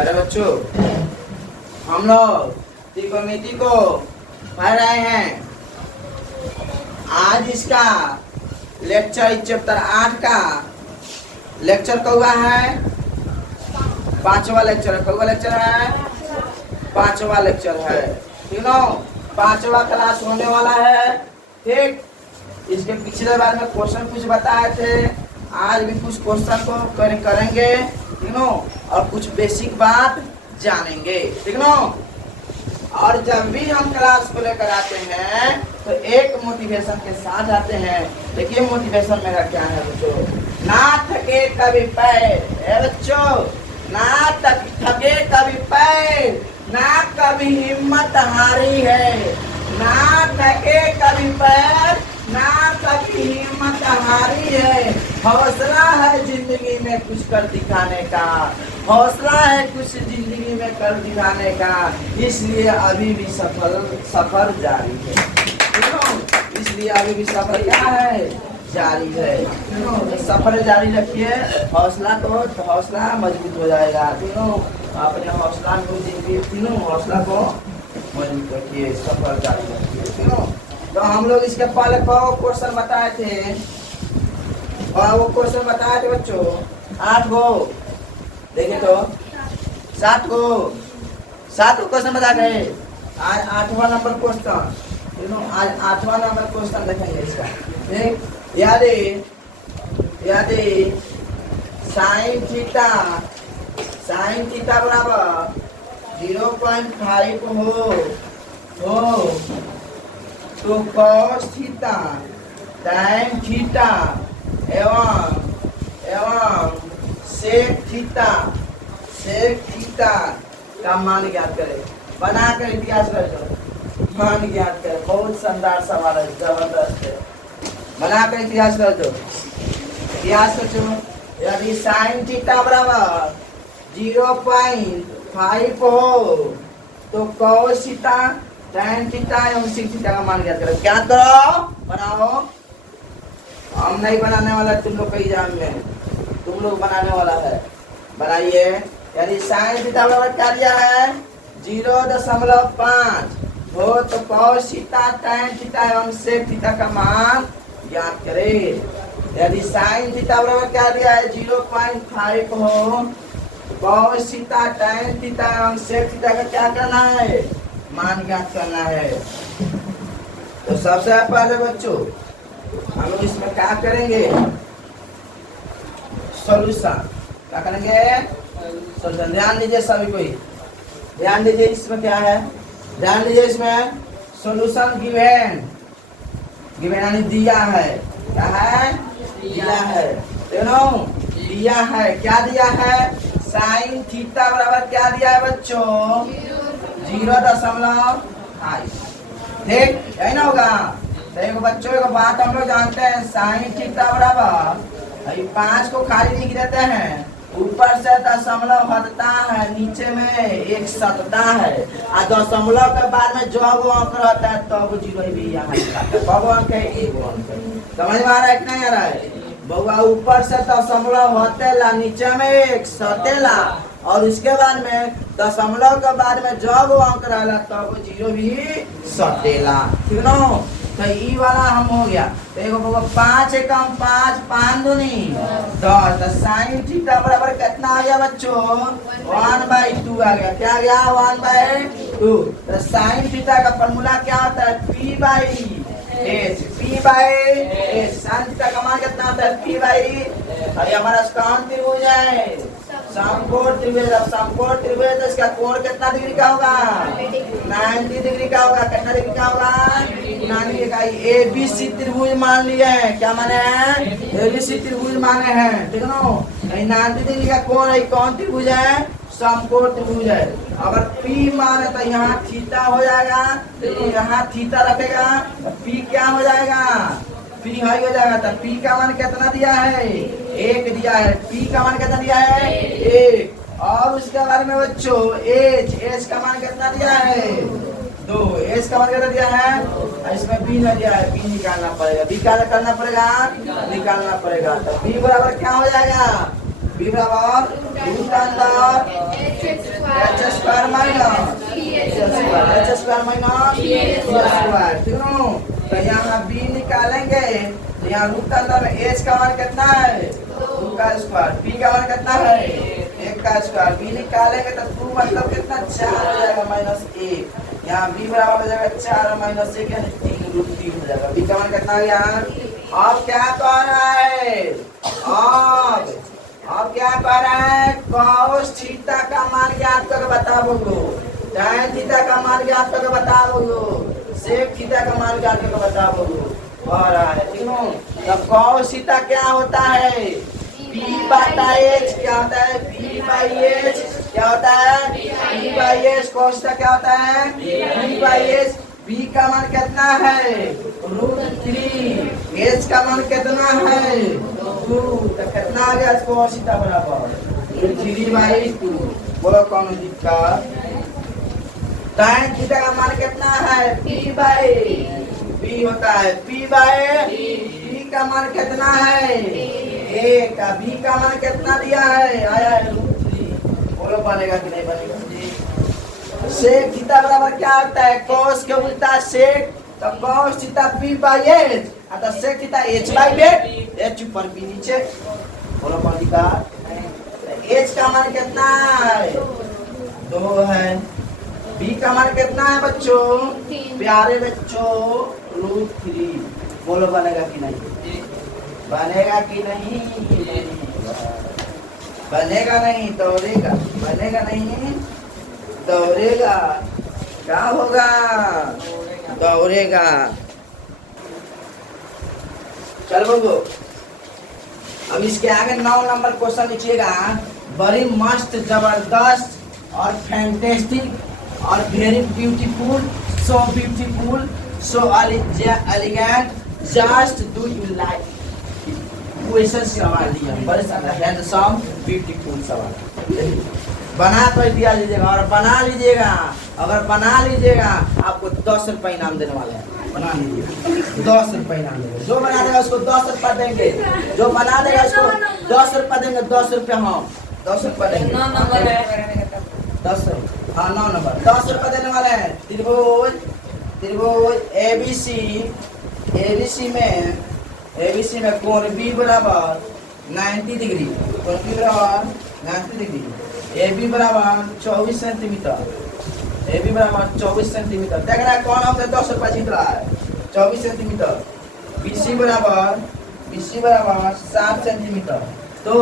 अरे बच्चों, हम लोग त्रिकोणमिति को पढ़ रहे हैं। आज इसका लेक्चर चैप्टर 8 का लेक्चर कौआ है, 5वां लेक्चर है। कौआ लेक्चर है, 5वां लेक्चर है। ठीक है, 5वां क्लास होने वाला है। ठीक, इसके पिछले बार में क्वेश्चन कुछ बताए थे, आज भी कुछ क्वेश्चन को करेंगे। ठीक है, और कुछ बेसिक बात जानेंगे। ठीक है, और जब भी हम क्लास को लेकर आते हैं तो एक मोटिवेशन के साथ आते हैं। देखिए मोटिवेशन मेरा क्या है बच्चों, ना थके कभी पैर। बच्चों, ना थके कभी पैर, ना कभी हिम्मत हारी है। ना थके कभी पैर, ना कभी हिम्मत हारी है। हौसला है जिंदगी में कुछ कर दिखाने का, हौसला है कुछ जिंदगी में कर दिखाने का, इसलिए अभी भी सफर जारी है। इसलिए अभी भी सफर क्या है, जारी है। सफर जारी रखिए, हौसला तो हौसला मजबूत हो जाएगा। तीनों अपने हौसला को तीनों हौसला को मजबूत रखिए, सफर जारी रखिए। तीनों तो हम लोग इसके पहले क्वेश्चन बताए थे, और वो क्वेश्चन बताए थे बच्चों 8 गो। देखिए तो 7 गो क्वेश्चन बता गए। आज 8वां नंबर क्वेश्चन, आज 8वां नंबर क्वेश्चन देखेंगे इसका। ठीक, यादे साइन थीटा बराबर 0.5 हो तो cos थीटा tan थीटा एवं sec थीटा का मान ज्ञात करें। बनाकर इतिहास कर मान ज्ञात करें। बहुत शानदार सवाल है, जबरदस्त है। बनाकर इतिहास कर दो। इतिहास सोचो, यदि साइन थीटा बराबर 0.5 हो तो cos थीटा tan थीटा एवं sec थीटा का मान ज्ञात करो। ज्ञात करो, बनाओ। हम नहीं बनाने वाला, तुम लोग का एग्जाम में तुम लोग बनाने वाला है। बनाइए। यानी साइन थीटा बराबर क्या दिया है, 0.5 हो तो cos थीटा tan थीटा एवं sec थीटा का मान ज्ञात करें। यदि साइन थीटा बराबर क्या दिया है, 0.5 हो, cos थीटा tan थीटा एवं sec थीटा का क्या करना है, मान ज्ञात करना है। तो सबसे पहले बच्चों हम लोग इसमें क्या करेंगे, सॉल्यूशन। क्या करेंगे, सॉल्यूशन। ध्यान दीजिए सभी कोई, ध्यान दीजिए। इसमें क्या है, ध्यान दीजिए। इसमें सॉल्यूशन गिवन यानी दिया है। क्या है, दिया है। दिया है, क्या दिया है, साइन थीटा बराबर क्या दिया है बच्चों, 0.5। ठीक, यही ना होगा। देखो बच्चों, एक बात हम लोग जानते हैं, साइन थीटा बराबर 5 को खाली लिख देते हैं, ऊपर से दशमलव हटता है, नीचे में 1 सटता है, और दशमलव के बाद में जो अंक रहता है तब 0 भी यहाँ लिखा है। कब अंक है, 1 अंक है। समझ में आ रहा है कि नहीं आ रहा है बउआ। ऊपर से दशमलव हटेला, नीचे में 1 सटेला, और उसके बाद में दशमलव के बाद में जब अंक रहला तब 0 भी सटेला। ठीक ना। तो ई वाला हम हो गया। देखो बाबा, 5 एकम 5, 5 दूनी 10। तो साइन थीटा बराबर कितना आ गया बच्चों, 1/2 आ गया। क्या आ गया, 1/2। तो साइन थीटा का फॉर्मूला क्या होता है, P/H। साइन थीटा का मान कितना होता है, P/H। और हमारा कौन त्रिभुज है, समकोण त्रिभुज। अब समकोण त्रिभुज तो इसका कोण कितना डिग्री का होगा, 90 डिग्री का होगा। कितना डिग्री का होगा, 90 डिग्री का। ABC त्रिभुज मान लिए हैं। क्या माने हैं, ABC त्रिभुज माने हैं। ठीक है ना। 90 डिग्री का कोण है, कौन त्रिभुज है, समकोण त्रिभुज है। अगर P मान है तो यहाँ थीटा हो जाएगा, तो यहाँ थीटा रखेगा तो P क्या हो जाएगा, P हाई हो जाएगा। तो P का मान कितना दिया है, 1 दिया है। P का मान कितना दिया है, 1। और उसके बारे में बच्चों H का मान कितना दिया है, 2। H का मान कितना दिया है, इसमें B न दिया है, B निकालना पड़ेगा। B क्या करना पड़ेगा, निकालना पड़ेगा। तो B बराबर क्या हो जाएगा, बी बराबर रूट अंदर H square minus H square minus square, ठीक है। तो यहाँ बी निकालेंगे तो यहाँ रूट अंदर में एच का मान कितना है 2 का स्क्वायर, बी का मान कितना है 1 का स्क्वायर, बी निकालेंगे तो 2 मतलब कितना 4 हो जाएगा माइनस 1, यहाँ बी बराबर हो जाएगा 4 माइनस 1 यानी 3 रूट 3 हो जाएगा, बी का मान कितना आ गया। अब क्या कह रहा है, अब क्या कह रहा है, cos थीटा का मान ज्ञात करके बता बोलो, tan थीटा का मान ज्ञात करके बता बोलो, sec थीटा का मान ज्ञात करके बता बोलो, कह रहा है, ठीक है। तब cos थीटा क्या होता है p बटा h, क्या होता है p बाई h, क्या होता है p by h, cos theta क्या होता है p बाई h, b का मान कितना है √3, h का मान कितना है 2, तो कितना आ गया cos थीटा बराबर √3/2। बोलो कौन दिक्कत। tan थीटा का मान कितना है p बाई b होता है p बाई b का मान कितना है 1, b का मान कितना दिया है आया है √3। बोलो बनेगा कि नहीं बनेगा। सेक थीटा बराबर क्या होता है cos के उल्टा सेक, तो cos theta p by h, तो sec theta h by b, h ऊपर b नीचे। बोलो कौन का h का मान कितना है 2 है, b का मान कितना है बच्चों प्यारे बच्चों √3। बोलो बनेगा कि नहीं बनेगा कि नहीं, बनेगा नहीं दौड़ेगा, बनेगा नहीं दौड़ेगा, क्या होगा दौड़ेगा। चल बबू अब इसके आगे 9 नंबर क्वेश्चन लिखिएगा, बड़ी मस्त जबरदस्त और फैंटेस्टिक और very beautiful, so elegant, just do you like question सवाल दिया, बड़े सारा हैंडसम ब्यूटीफुल सवाल बना तो दिया लीजिएगा, और बना लीजिएगा, अगर बना लीजिएगा आपको 10 रुपये इनाम देने वाले हैं, बना लीजिएगा 10 रुपये इनाम देंगे, जो बना देगा उसको 10 रुपये देंगे, जो बना देगा उसको 10 रुपये देंगे, 10 रुपये हम 10 रुपये देंगे, 10 हाँ 9 नंबर 10 रुपये देने वाले हैं। त्रिभुज ABC में कोण B बराबर 90 डिग्री, कोण B बराबर 90 डिग्री, AB बराबर 24 सेंटीमीटर, AB बराबर 24 सेंटीमीटर, देख रहा है कौन हमसे 10 रुपये जीत रहा है 24 सेंटीमीटर, BC बराबर 7 सेंटीमीटर, तो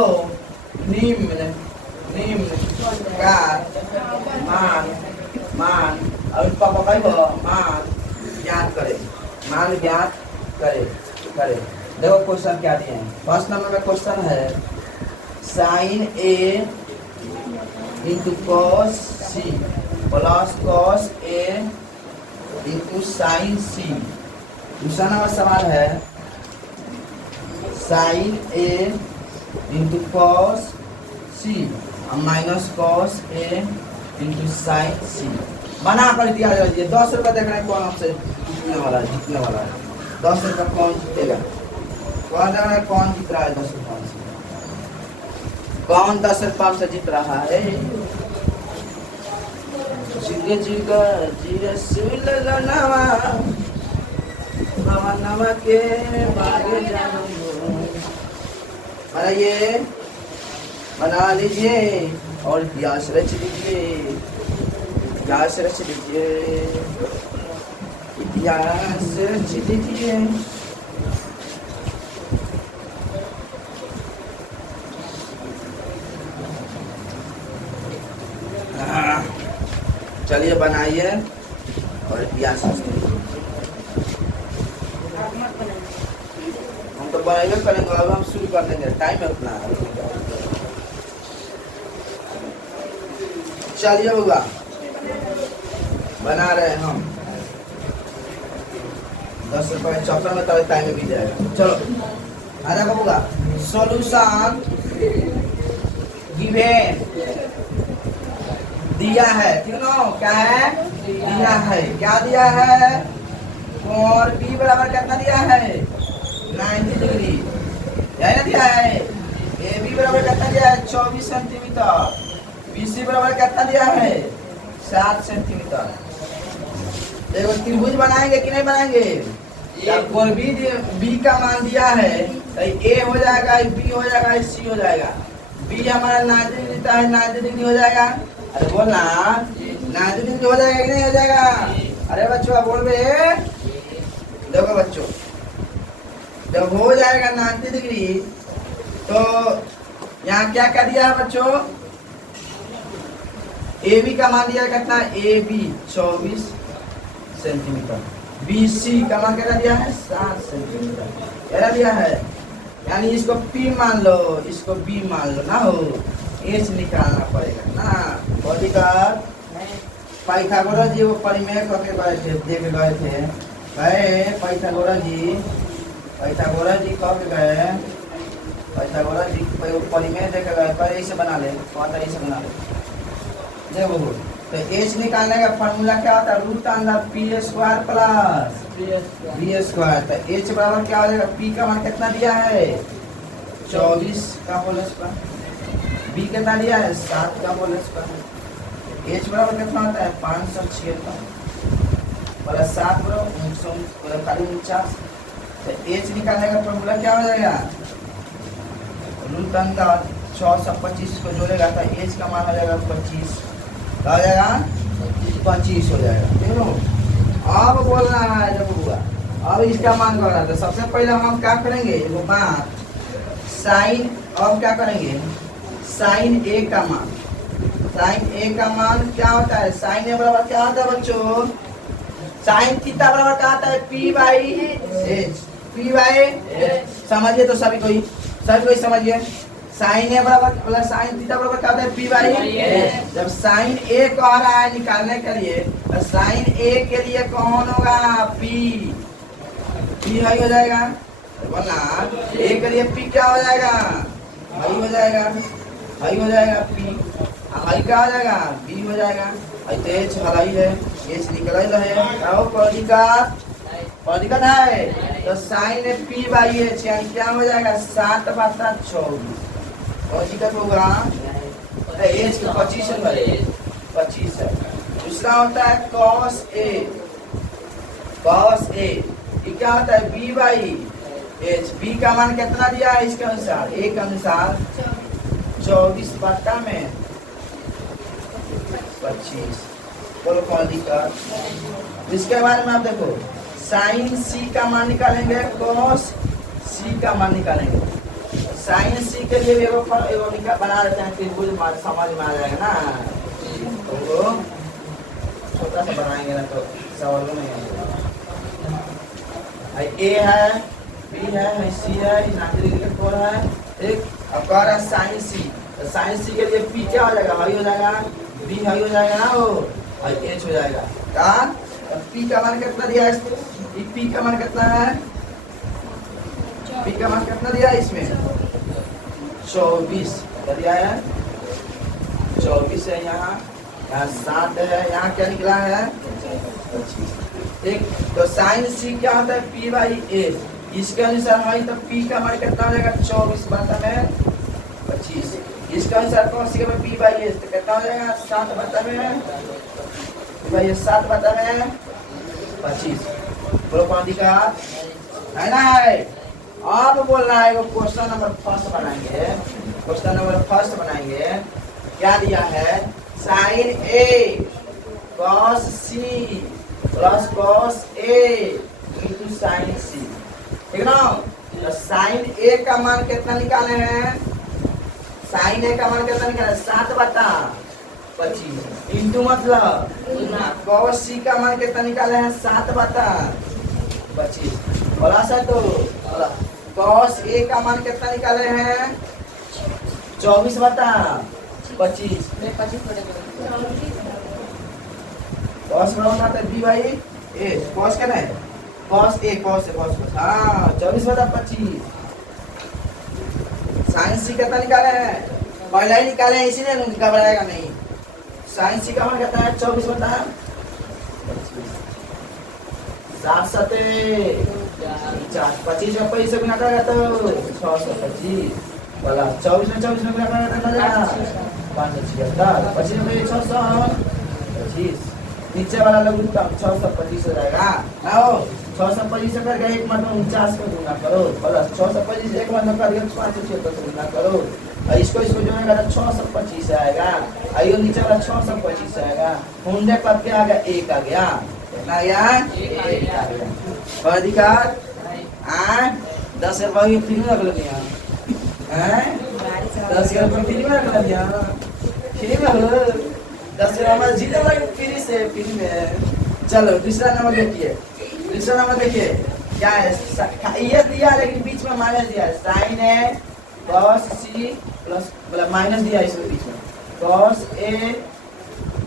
निम्न का मान अब पापा मान ज्ञात करे। देखो क्वेश्चन क्या दिए हैं, फर्स्ट नंबर का क्वेश्चन है sin A into cos C plus cos A into sin C। दूसरा नंबर सवाल है sin A into cos C minus cos A into sin C। बना कर दिया जाए, 10 रुपये देख रहे हैं कौन आपसे जीतने वाला है 10 रुपये कौन जीतेगा, कौन देख रहा है कौन जीत रहा है 10 रुपये से, कौन 10 रुपये से जीत रहा है। नवा के बागे बनाइए, बना लीजिए और इतिहास रच लीजिए, इतिहास रच लीजिए, इतिहास रच लीजिए। चलिए बनाइए और इतिहास हम तो बनाइए करेंगे, अब हम शुरू कर देंगे, टाइम है उतना। चलिए होगा बना रहे हैं हम 10 रुपये चौथा में तो टाइम भी जाएगा। चलो अरे होगा सॉल्यूशन गिवन दिया है, ठीक ना, क्या है दिया है, क्या दिया है कोण B बराबर कितना दिया है 90 डिग्री, यही ना दिया है AB बराबर कितना दिया है 24 सेंटीमीटर। BC बराबर कितना दिया है 7 सेंटीमीटर। देखो त्रिभुज बनाएंगे कि नहीं बनाएंगे? जब कोई भी बी का मान दिया है तो ए हो जाएगा, बी हो जाएगा, सी हो जाएगा। बी हमारा 90 देता है, 90 डिग्री हो जाएगा। अरे बोलना 90 डिग्री हो जाएगा कि नहीं हो जाएगा? अरे बच्चों आप बोल रहे, देखो बच्चों जब हो जाएगा 90 डिग्री तो यहाँ क्या कर दिया है बच्चों? ए बी का मान दिया कितना? A B 24 centimetre. BC का मान कितना दिया है 7 सेंटीमीटर क्या दिया है। यानी इसको P मान लो, इसको B मान लो ना, हो H निकालना पड़ेगा ना। बॉडीगार्ड पाइथागोरस जी वो परिमेय करके गए थे, देख गए थे गए पाइथागोरस जी कब गए? पाइथागोरस जी परिमेय देख गए, पर ऐसे बना ले, ऐसे बना ले। देखो तो H निकालने का फॉर्मूला क्या होता है? Root under P square plus B square. तो H बराबर क्या हो जाएगा? P का मान कितना दिया है 24 का होल स्क्वायर, B कितना दिया है 7 का होल स्क्वायर। H बराबर कितना होता है 576 प्लस 7 बराबर 49। तो H निकालने का फॉर्मूला क्या हो जाएगा? रूट अंडर 625 को जोड़ेगा तो H का मान हो जाएगा 25 हो जाएगा 25 हो जाएगा। देखो अब बोलना है जब हुआ, अब इसका मान करना है। तो सबसे पहले हम क्या करेंगे? वो बात साइन, अब क्या करेंगे? साइन ए का मान, साइन ए का मान क्या होता है? साइन ए बराबर क्या होता है बच्चों? साइन थीटा बराबर क्या होता है? P by H. P by समझिए तो सभी कोई समझिए। साइन ए बराबर प्लस साइन थीटा बराबर क्या होता है? P by. जब साइन ए कह रहा है निकालने के लिए तो साइन ए के लिए कौन होगा? P हाई हो जाएगा। बोलना ए के लिए P क्या हो जाएगा? हाई हो जाएगा, हाई हो जाएगा P। हाई क्या हो जाएगा? B हो जाएगा। तेज हलाई है, H निकल रहे पॉलिटिकल है तो साइन P बाई एच यानी क्या हो जाएगा 7/24 पॉलिटिकल होगा। एच 25 है, 25 है। दूसरा होता है कॉस ए, ये क्या होता है? B by H. B का मान कितना दिया है इसके अनुसार? ए के अनुसार 24/25 बोलो पॉलिटिकल। इसके बारे में आप देखो साइन सी का मान निकालेंगे, कॉस सी का मान निकालेंगे। साइन सी के लिए एगो बना देते हैं, त्रिभुज समझ में आ जाएगा ना। तो छोटा सा बनाएंगे ना तो सवाल नहीं आएगा। ए है, बी है, सी है, है एक। अब कह रहा है साइन सी, तो साइन सी के लिए पी क्या हो जाएगा? हाई हो जाएगा, बी हाई हो जाएगा ना, वो और एच हो जाएगा। कहा पी का मान कितना दिया है? पी का मान कितना है? पी का मान कितना दिया है इसमें? 24 दिया है, 24 है। यहाँ 7 है, यहाँ क्या निकला है 25। ठीक, तो साइन सी क्या होता है? P बाई ए। इसके अनुसार हमारी तो P का मान कितना हो जाएगा 24/25। इसके अनुसार कौन सी में P बाई ए तो कितना हो जाएगा 7/25। बोलो कौन का है ना है। अब बोलना है वो क्वेश्चन नंबर फर्स्ट बनाएंगे। क्वेश्चन नंबर फर्स्ट बनाएंगे, क्या दिया है? Sign A cos C plus cos A into sine सी। ठीक ना? तो साइन ए का मान कितना निकाले हैं? साइन ए का मान कितना निकाले? 7/25 इंटू मतलब कॉस सी का मान कितना निकाले हैं? 7/25। बोला सर तो कॉस ए का मान कितना निकाले हैं? 24/25। कॉस बराबर बी बाई ए। कॉस क्या है? Cos A, cos A, cos हाँ 24/25। साइन सी कितना निकाले हैं? पहला ही निकाले हैं इसीलिए घबराएगा नहीं। साइन सी का मान कितना है? 24/25। 7×7 = 25 में 25 से गुना करेगा तो 625। प्लस 24 में 24 में क्या करना जाएगा 576 25 में 625 नीचे वाला लघुत्तम 625 हो जाएगा। आओ 625 से करके एक मतलब 49 को गुना करो प्लस 625 एक मतलब करके 576 को गुना करो और इसको जोड़ेगा तो 625 आएगा। आइयो नीचे वाला 625 आएगा। होंडे पद के आ गया 1 आ गया कितना आ गया 1 आ गया। और अधिकार 10 रुपये फ्री में रख लेते हैं 10 रुपये फ्री में रख लेते हैं फ्री में 10 रुपये जीते लगे फ्री से फ्री में। चलो दूसरा नंबर देखिए दूसरा नंबर देखिए क्या है ये दिया लेकिन बीच में माइनस दिया है साइन है cos c प्लस मतलब माइनस दिया इसमें बीच में cos a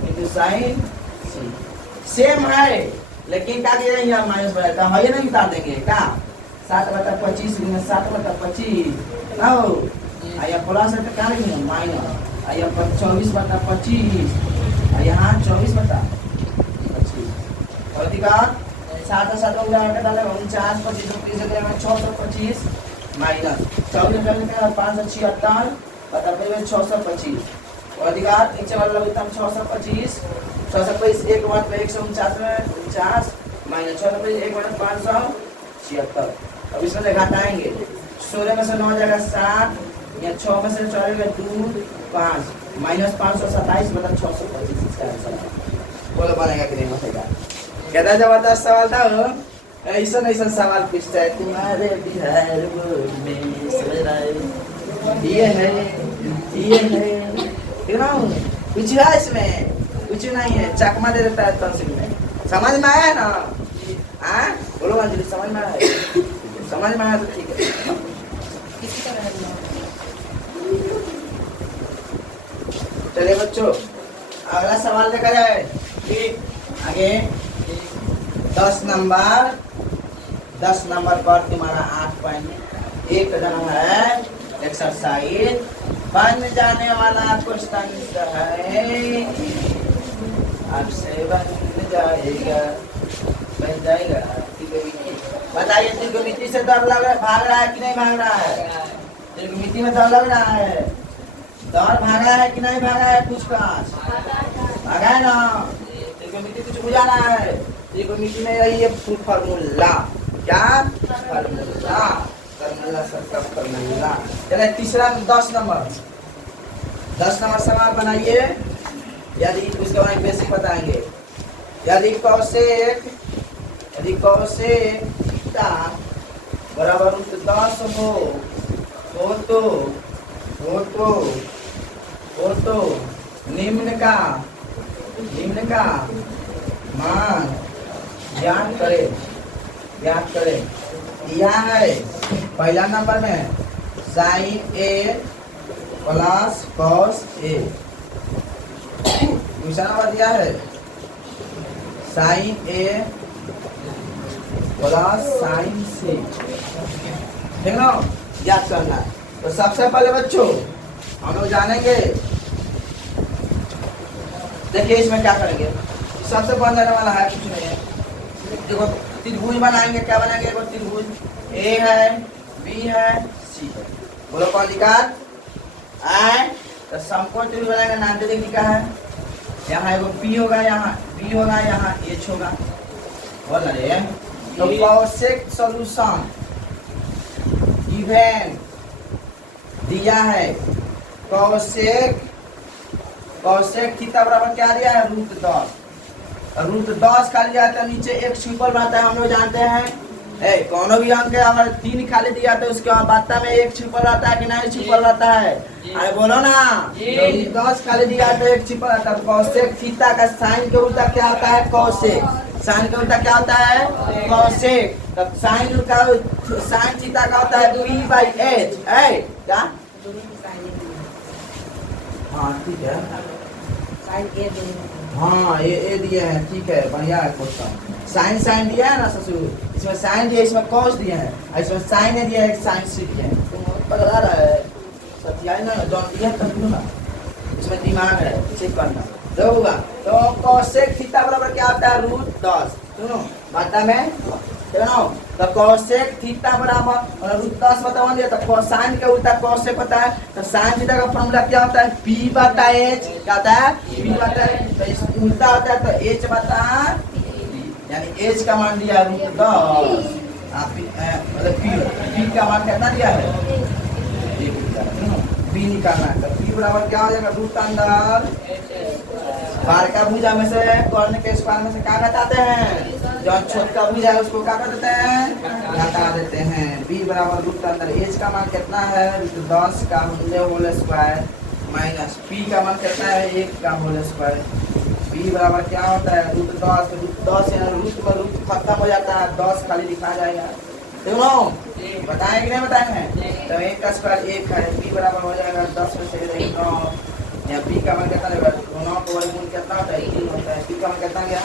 into sin c same है लेकिन क्या किया यहाँ माइनस बनाया है ये नहीं उतार देंगे क्या 7/25 में 7/25 ना हो आया प्लस है तो क्या लिखेंगे माइनस आया 24/25 और यहाँ 24/25 और अधिकार 7 7 उदाहरण डाले 49 25 में 625 माइनस 24 में 576 बता 625 और अधिकार नीचे वाला लघुत्तम 625 625 एक बार पे 149 में 49 माइनस 625 एक बार 576। अब इसमें से घटाएंगे 16 में से 9 जाएगा 7 या 6 में से 4 में 2 5 माइनस 527 मतलब 625 इसका आंसर है। बोलो बनेगा कि नहीं बनेगा। कहता जबरदस्त सवाल था ऐसा ऐसा सवाल पूछता है तुम्हारे बिहार में ये है कुछ है इसमें कुछ नहीं है चकमा दे देता है तहसील में। समझ में आया है ना बोलो अंजलि समझ में आया समझ में आया तो ठीक है। चलिए बच्चों अगला सवाल देखा जाए आगे 10 नंबर पर तुम्हारा 8.1 जन्म है एक्सरसाइज बन जाने वाला क्वेश्चन है आपसे बन जाएगा बताइए त्रिकोणमिति से डर लग रहा है भाग रहा है कि नहीं भाग रहा है त्रिकोणमिति में डर लग रहा है डर भाग रहा है कि नहीं भाग रहा है कुछ का भागा है ना त्रिकोणमिति कुछ बुझाना है त्रिकोणमिति में यही है फार्मूला क्या फार्मूला फार्मूला। चलिए तीसरा 10 नंबर सवाल बनाइए यदि उसके बारे में बेसिक बताएंगे। यदि कौशेक थीटा बराबर 10 हो तो निम्न का मान ज्ञात करें। यह है पहला नंबर में sign A plus cos A. दूसरा नंबर दिया है साइन ए प्लस साइन सी। ठीक ना याद करना। तो सबसे पहले बच्चों हम लोग जानेंगे देखिए इसमें क्या करेंगे। सबसे बन जाने वाला है कुछ नहीं है देखो त्रिभुज बनाएंगे। क्या बनाएंगे देखो त्रिभुज ए है बी है सी है। बोलो कौन लिखा है तो समकोण त्रिभुज बनाएंगे। नाम दे लिखा है यहाँ एगो पी होगा यहाँ बी होगा यहाँ एच होगा। बोल रहे तो कौशिक सॉल्यूशन गिवन दिया है कौशिक थीटा बराबर क्या दिया है √10 खाली जाता है नीचे एक छिपल रहता है। हम लोग जानते हैं कौनो भी अंक अगर 3 खाली दिया तो उसके बात्ता में एक छिपल रहता है कि नहीं छिपल रहता है। अरे बोलो ना 10 खाली दिया तो एक छिपल रहता है। कौशिक थीटा का साइन के उल्टा क्या होता है कौशिक। साइन के उल्टा क्या होता है कौशिक। तब साइन थीटा का होता है p/h है क्या। हाँ ठीक है हाँ ये दिए हैं ठीक है बढ़िया है क्वेश्चन। साइन दिया है ना ससुर इसमें साइन दिया इसमें कॉस दिया है इसमें साइन ने दिया है साइन सी दिया है। तुम पता रहा है सत्याई ना जॉन दिया कर दो ना इसमें दिमाग है चेक करना तो होगा। तो कौशिक थीटा बराबर क्या होता है √10 सुनो मात्रा में देखो तो कोसेक थीटा बराबर और रूट 10 बताओ दिया तो कोसाइन के उल्टा कोसेक होता है तो साइन थीटा का फॉर्मूला क्या होता है p बटा h क्या होता है p बटा h तो इस उल्टा होता है तो h बटा यानी h का मान दिया रूट 10 आप मतलब p का मान कितना दिया है p निकालना है तो p बराबर क्या हो जाएगा रूट अंदर बार का भुजा में से कर्ण के स्क्वायर में से क्या घटाते हैं जो छोटा भुजा है उसको क्या कर देते हैं घटा देते हैं b बराबर रूट अंदर h का मान कितना है 10 का होल स्क्वायर माइनस p का मान कितना है 1 का होल स्क्वायर b बराबर क्या होता है रूट 10 यानी रूट में रूट खत्म हो जाता है 10 खाली लिखा जाएगा देखो बताएं कि नहीं बताएंगे तो 1 का स्क्वायर 1 है b बराबर हो जाएगा 10 में से 9 या p का मान कितना रहेगा 9 का वर्गमूल कितना होता है 3 होता है p का मान कितना गया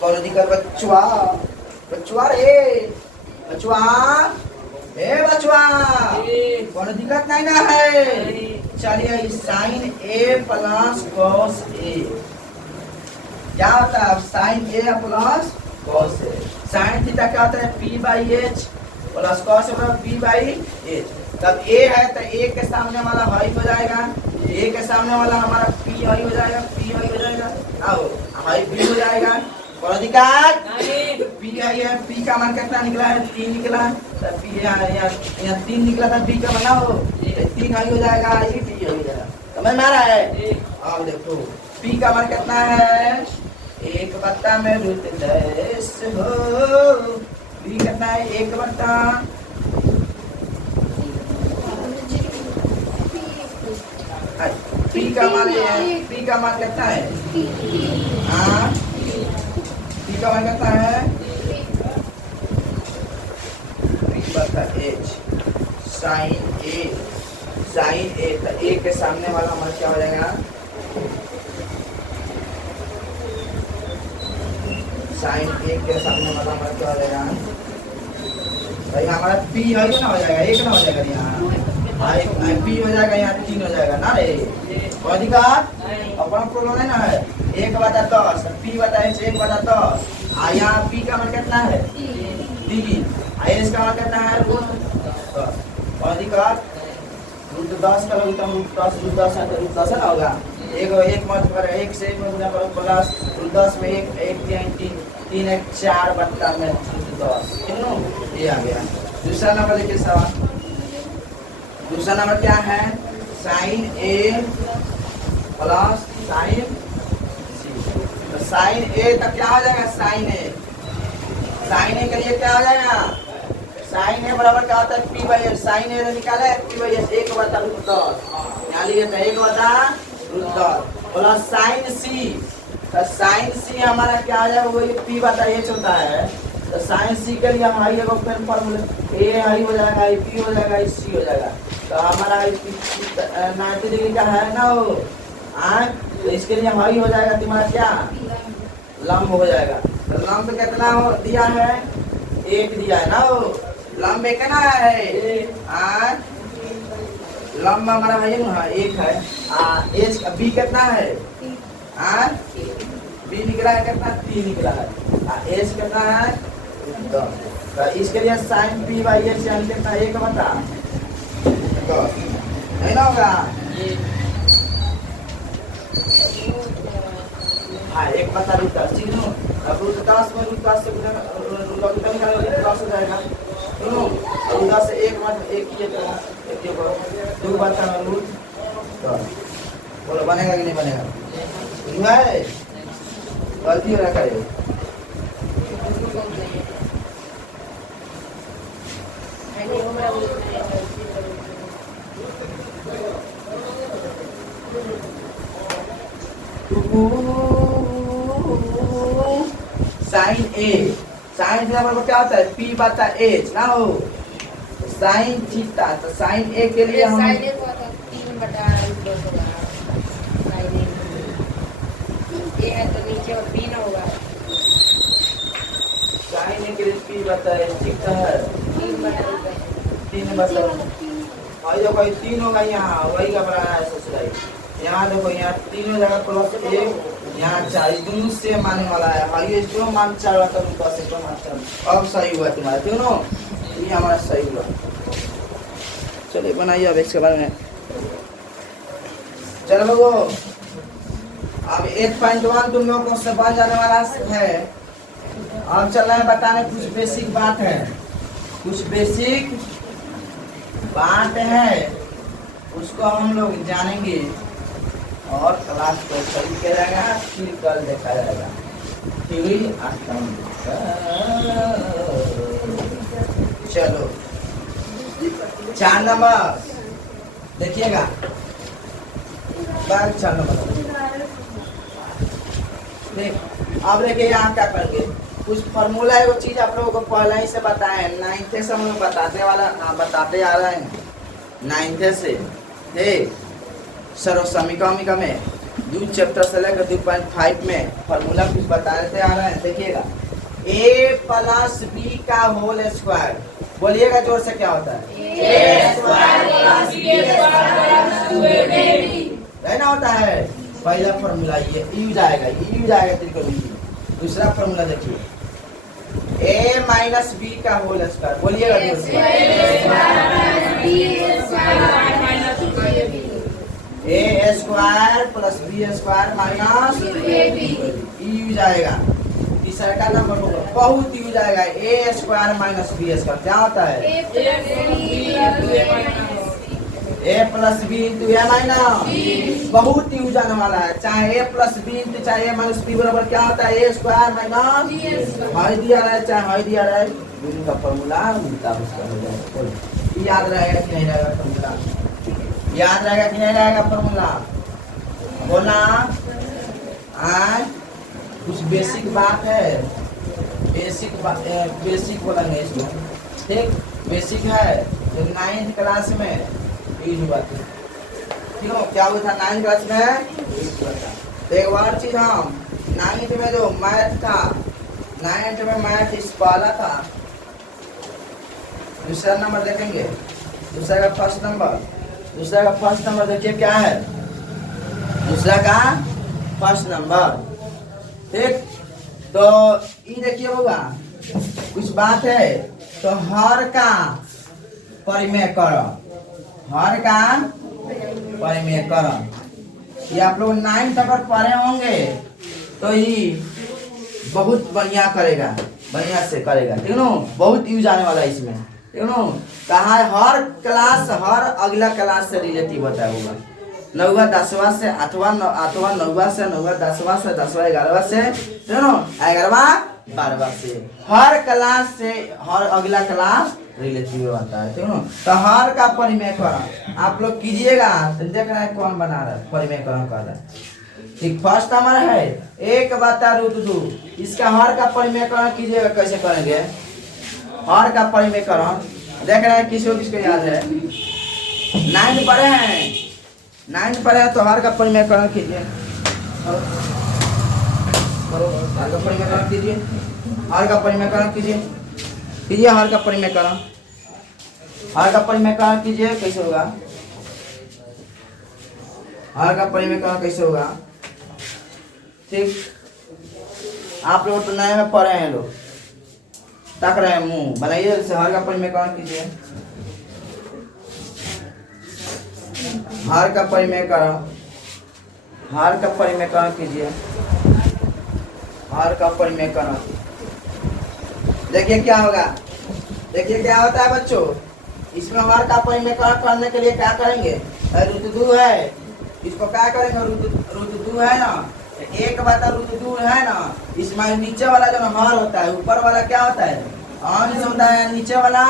कौन दिक्कत बच्चुआ बच्चुआ रे बच्चुआ ए बच्चुआ कौन दिक्कत नहीं ना है चलिए sine a plus cos a क्या होता है sine a plus cos a sine theta क्या होता है p by h plus cos a बराबर p बाई h तब a है तो a के सामने वाला हाई हो जाएगा a के सामने वाला हमारा p हाई हो जाएगा p हाई हो जाएगा आओ हाई p हो जाएगा कोई दिक्कत नहीं p हाई है p का मान कितना निकला है 3 निकला तो p यहाँ 3 निकला था p का मान हो 3 हाई हो जाएगा ये p हो जाएगा समझ में आ रहा है अब देखो p का मान कितना है 1 बट्टा में रूट 10 हो p कितना है 1 बट्टा p का मान p का मान कितना है हाँ p का मान कितना है p बटा h साइन a तो a के सामने वाला हमारा क्या हो जाएगा साइन a के सामने वाला हमारा क्या हो जाएगा भाई हमारा p है ना हो जाएगा 1 ना हो जाएगा यहाँ p हो जाएगा यहाँ 3 हो जाएगा ना रे अधिकार अपन प्रॉब्लम है ना है 1 बटा 10 p बटा h 1 बटा 10 यहाँ p का मान कितना है 3 h का मान कितना है रूट 10 अधिकार रूट 10 का रूट 10 है तो रूट 10 ना होगा एक मत पर 1 से 1 में गुना करो प्लस रूट 10 में 1 3 1 4 बट्टा में रूट 10 कितना ये आ गया दूसरा नंबर देखिए सवाल दूसरा नंबर क्या है साइन a प्लस साइन तो साइन a तक क्या हो जाएगा साइन a के लिए क्या हो जाएगा साइन a बराबर क्या होता है p by h sine a निकाले p बाई h 1 बटा रूट 10 यहाँ लिए तो 1 बटा रूट 10 प्लस साइन c तो साइन c हमारा क्या आ जाएगा वही p बटा h होता है तो साइन c के लिए हम हाई एगो पेन फॉर्मूला a हाई हो जाएगा p हो जाएगा c हो जाएगा तो हमारा 90 डिग्री का है ना वो तो इसके लिए हाई हो जाएगा तुम्हारा क्या लंब हो जाएगा तो लंब कितना हो दिया है 1 दिया है ना वो लंब कितना है लंब हमारा है ना 1 है एज बी कितना है बी निकला है कितना 3 निकला है एज कितना है तो इसके लिए साइन p बाई h यानी कितना 1 बटा नहीं ना होगा हाँ 1 बटा रूट 10 ठीक है अब रूट 10 में रूट 10 से रूट निकालेंगे 10 हो जाएगा सुनो रूट 10 से 1 मत 1 किए तो 2 बटा रूट 10 बोलो बनेगा कि नहीं बनेगा है गलती हो रहा करे साइन ए साइन थीटा बराबर क्या होता है p बटा h ना हो साइन थीटा तो साइन ए के लिए हम साइन ए को 3 बटा रूट 2 होगा साइन ए है तो नीचे और b ना होगा साइन ए के लिए p बटा h ठीक है 3 बटा रूट 3 बटा और जो कोई 3 होगा यहाँ वही का बड़ा है सोच रही यहाँ देखो यहाँ 3 हो जाएगा प्लस 1 यहाँ 4 दोनों से माने वाला है। हाई जो मान 4 हुआ तब 10 से मान 4 अब सही हुआ तुम्हारा, क्यों नो? ये हमारा सही हुआ। चलिए बनाइए अब इसके बारे में। चलो लोगो, अब 8.1 तुम लोगों को से बन जाने वाला है। अब चल रहे हैं बताने कुछ बेसिक बात है, कुछ बेसिक बात है, उसको हम लोग जानेंगे और क्लास को सही किया जाएगा, फिर कल देखा जाएगा। थ्योरी चलो 4 नंबर देखिएगा, बैग 4 नंबर देख। अब देखिए यहाँ क्या करेंगे, कुछ फार्मूला है, वो चीज आप लोगों को पहले ही से बताए, 9th से हम लोग बताते आ रहे हैं 9th से। सर्वसमीकरण में 2 चैप्टर से लेकर 2.5 में फार्मूला कुछ बताते आ रहे हैं। देखिएगा a प्लस b का होल स्क्वायर, बोलिएगा जोर से, क्या होता है? रहना होता है। पहला फार्मूला ये यूज आएगा त्रिकोणमिति। दूसरा फार्मूला देखिए, a माइनस b का होल स्क्वायर, बोलिएगा जोर से। a square plus b square minus use आएगा। तीसरा का नंबर होगा, बहुत यूज आएगा, a square minus b square, क्या होता है? a plus b into A minus, बहुत यूज आने वाला है। चाहे a प्लस b इंटू चाहे a माइनस b बराबर क्या होता है? a स्क्वायर माइनस हाई दिया रहा है, चाहे हाई दिया रहा है, दोनों का फॉर्मूला उल्टा उसका हो जाएगा। याद रहेगा कि नहीं रहेगा फॉर्मूला? याद रहेगा कि नहीं रहेगा फॉर्मूला? बोला आज कुछ बेसिक बात है, बेसिक बोलेंगे इसमें, ठीक? बेसिक है जो 9th क्लास में यूज हुआ था। क्यों क्या हुआ था 9th क्लास में? तो एक और चीज, हम 9th में जो मैथ था, 9th में मैथ इस पहला था। दूसरा नंबर देखेंगे, दूसरा का फर्स्ट नंबर देखिए क्या है, दूसरा का फर्स्ट नंबर, ठीक? तो ये देखिए होगा कुछ बात है, तो हर का परिमेयकरण, ये आप लोग 9th अगर पढ़े होंगे तो ये बहुत बढ़िया करेगा, बढ़िया से करेगा, ठीक ना? बहुत यूज आने वाला है इसमें, ठीक ना? कहा है हर क्लास, हर अगला क्लास से रिलेटिव होता है होगा। 9वां 10वां से 8वां 9वां से 9वां 10वां से 10वां 11वां से, ठीक ना? 11वां 12वां से, हर क्लास से हर अगला क्लास रिलेटिव होता है, ठीक ना? तो हर का परिमेयकरण आप लोग कीजिएगा, तो देख रहे हैं कौन बना रहा है, परिमेयकरण कर रहा है। ठीक, फर्स्ट हमारा है 1/√2, इसका हर का परिमेयकरण कीजिएगा। कैसे करेंगे हर का परिमेयकरण? देख रहे हैं किसको याद है? 9th पढ़े हैं, तो हर का परिमेयकरण कीजिए, हर का परिमेयकरण कीजिए, हर का परिमेयकरण कीजिए, हर का परिमेयकरण कीजिए। कैसे होगा हर का परिमेयकरण? कैसे होगा? ठीक, आप लोग तो नए में पढ़े हैं, लोग तक रहे हैं, मुंह बनाइए, हर का परिमेयकरण कीजिए, हर का परिमेयकरण कीजिए, हर का परिमेयकरण। देखिए क्या होगा, देखिए क्या होता है बच्चों, इसमें हर का परिमेयकरण करने के लिए क्या करेंगे? √2 है, इसको क्या करेंगे? √2 है ना, 1/√2 है ना, इसमें नीचे वाला जो हर होता है, ऊपर वाला क्या होता है? अंश होता है। नीचे वाला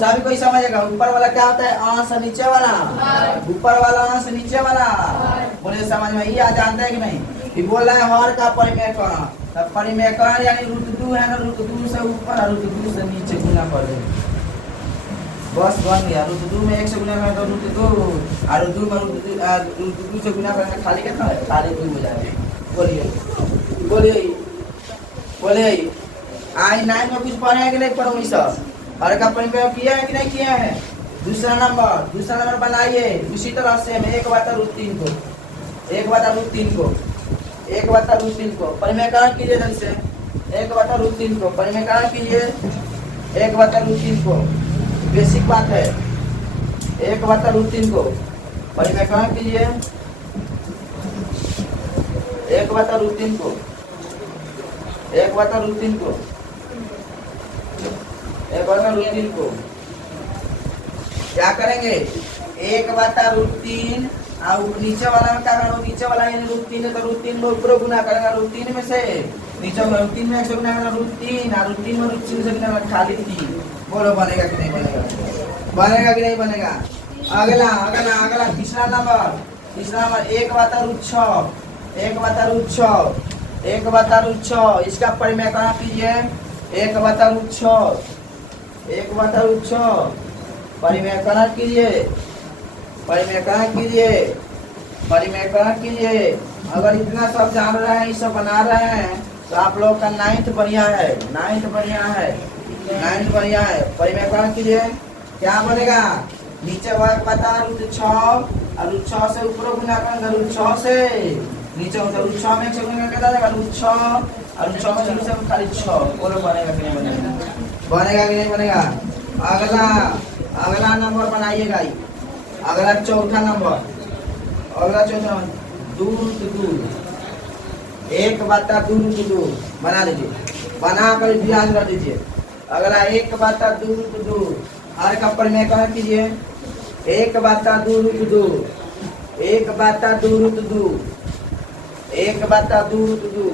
सभी कोई समझेगा, ऊपर वाला क्या होता है? अंश, नीचे वाला ऊपर वाला, अंश नीचे वाला। बोले समझ में ये आ जानते हैं कि नहीं? कि बोल रहे हैं हर का परिमेयकरण, तब परिमेयकरण यानी √2 है ना, √2 से ऊपर और √2 से नीचे गुना कर देंगे, बस बन गया। √2 में 1 से गुना करें तो √2, और √2 से गुना करें खाली कितना है? खाली 2 हो जाएगा। बोलिए आज 9 में कुछ पढ़े हैं कि नहीं पढ़ो? सब हर का परिमेय किया है कि नहीं किया है? दूसरा नंबर बनाइए उसी तरह से 1/√3 को 1/√3 को परिमेयकरण कीजिए जल्दी से। 1/√3 को परिमेयकरण कीजिए। 1/√3 को बेसिक बात है। 1/√3 को परिमेयकरण कीजिए। 1/√3 को 1/√3 को 1/√3 को क्या करेंगे? 1/√3 और नीचे वाला में क्या करना? नीचे वाला यानी √3 है तो √3 में ऊपर गुना करेंगे। √3 में से नीचे में √3 में से गुना करना √3 और √3 में √3 से गुना खाली 3। बोलो बनेगा कि नहीं बनेगा? बनेगा कि नहीं बनेगा? अगला अगला अगला तीसरा नंबर 1/√6 1/√6 1/√6 इसका परिमेयकरण कीजिए। 1/√6 1/√6 परिमेयकरण कीजिए। परिमेयकरण कीजिए। परिमेयकरण कीजिए। अगर इतना सब जान रहे हैं, ये सब बना रहे हैं तो आप लोग का 9th बढ़िया है। 9th बढ़िया है। 9th बढ़िया है। परिमेयकरण कीजिए। क्या बनेगा? नीचे वर्ग बता √6 और √6 से ऊपर गुना करेंगे √6 से नीचे होता √6 में 1 से गुना कर देगा √6 और √6 में 0 से खाली 6। बोलो बनेगा कि नहीं बनेगा? बनेगा कि नहीं बनेगा? अगला अगला नंबर बनाइएगा। अगला चौथा नंबर 2√2 1/2√2 बना लीजिए। बना कर ध्यान रख दीजिए। अगला 1/2√2 हर का परिमेयकरण कीजिए। 1/2√2 1/2√2 1/2√2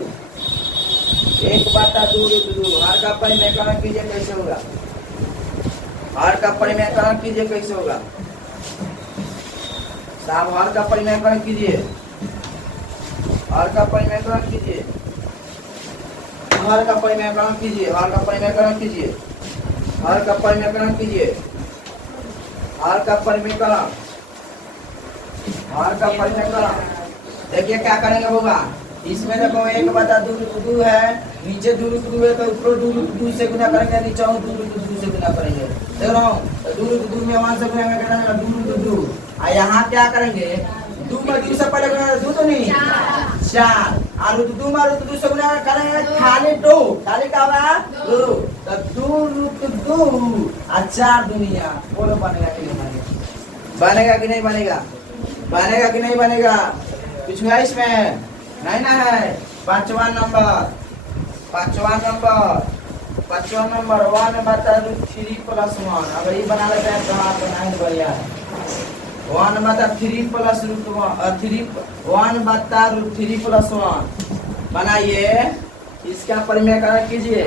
1/2√2 हर का परिमेयकरण कीजिए। कैसे होगा? हर का परिमेयकरण कीजिए। कैसे होगा साहब? हर का परिमेयकरण कीजिए। हर का परिमेयकरण कीजिए। हर का परिमेयकरण कीजिए। हर का परिमेयकरण कीजिए। हर का परिमेयकरण कीजिए। हर का परिमेयकरण हर का परिमेयकरण देखिए क्या करेंगे होगा। इसमें देखो 1/2√2 है। नीचे 2√2 है तो ऊपर 2√2 से गुना करेंगे। नीचे 2√2 से गुना करेंगे। देख रहा हूँ 2√2 में 1 से गुना करेंगे 2√2 और यहाँ क्या करेंगे? 2 में 2 से पहले गुना 2 तो नहीं 4 और 2 में √2 से गुना करेंगे खाली 2। खाली क्या होगा? 2 तो 2√2 और 4 दुनिया। बोलो बनेगा कि नहीं बनेगा? बनेगा कि नहीं बनेगा? बनेगा कि नहीं बनेगा? कुछ है इसमें? नहीं ना है। पांचवा नंबर 1/3 + 1 अगर ये बना लेते हैं तो आप बनाएंगे बढ़िया है। 1/3 + 1 बनाइए। इसका परिमेयकरण कीजिए।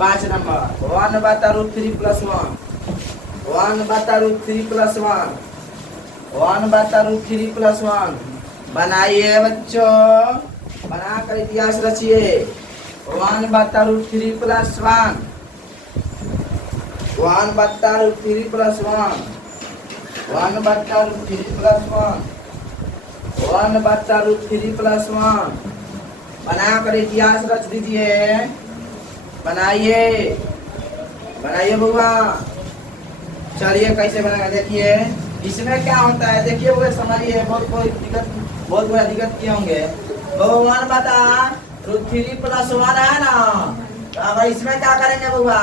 5 नंबर 1/3 + 1 1/3 + 1 1/3 + 1 बनाइए बच्चों। बनाकर इतिहास रचिए। 1/3 + 1 1/3 + 1 1/3 + 1 1/3 + 1 बनाकर इतिहास रच दीजिए। बनाइए बनाइए बुआ। चलिए कैसे बनाएगा देखिए। इसमें क्या होता है देखिए वो समझिए। बहुत बड़ा दिक्कत किए होंगे। तो 1/3 + 1 है ना। तो अब इसमें क्या करेंगे बुआ?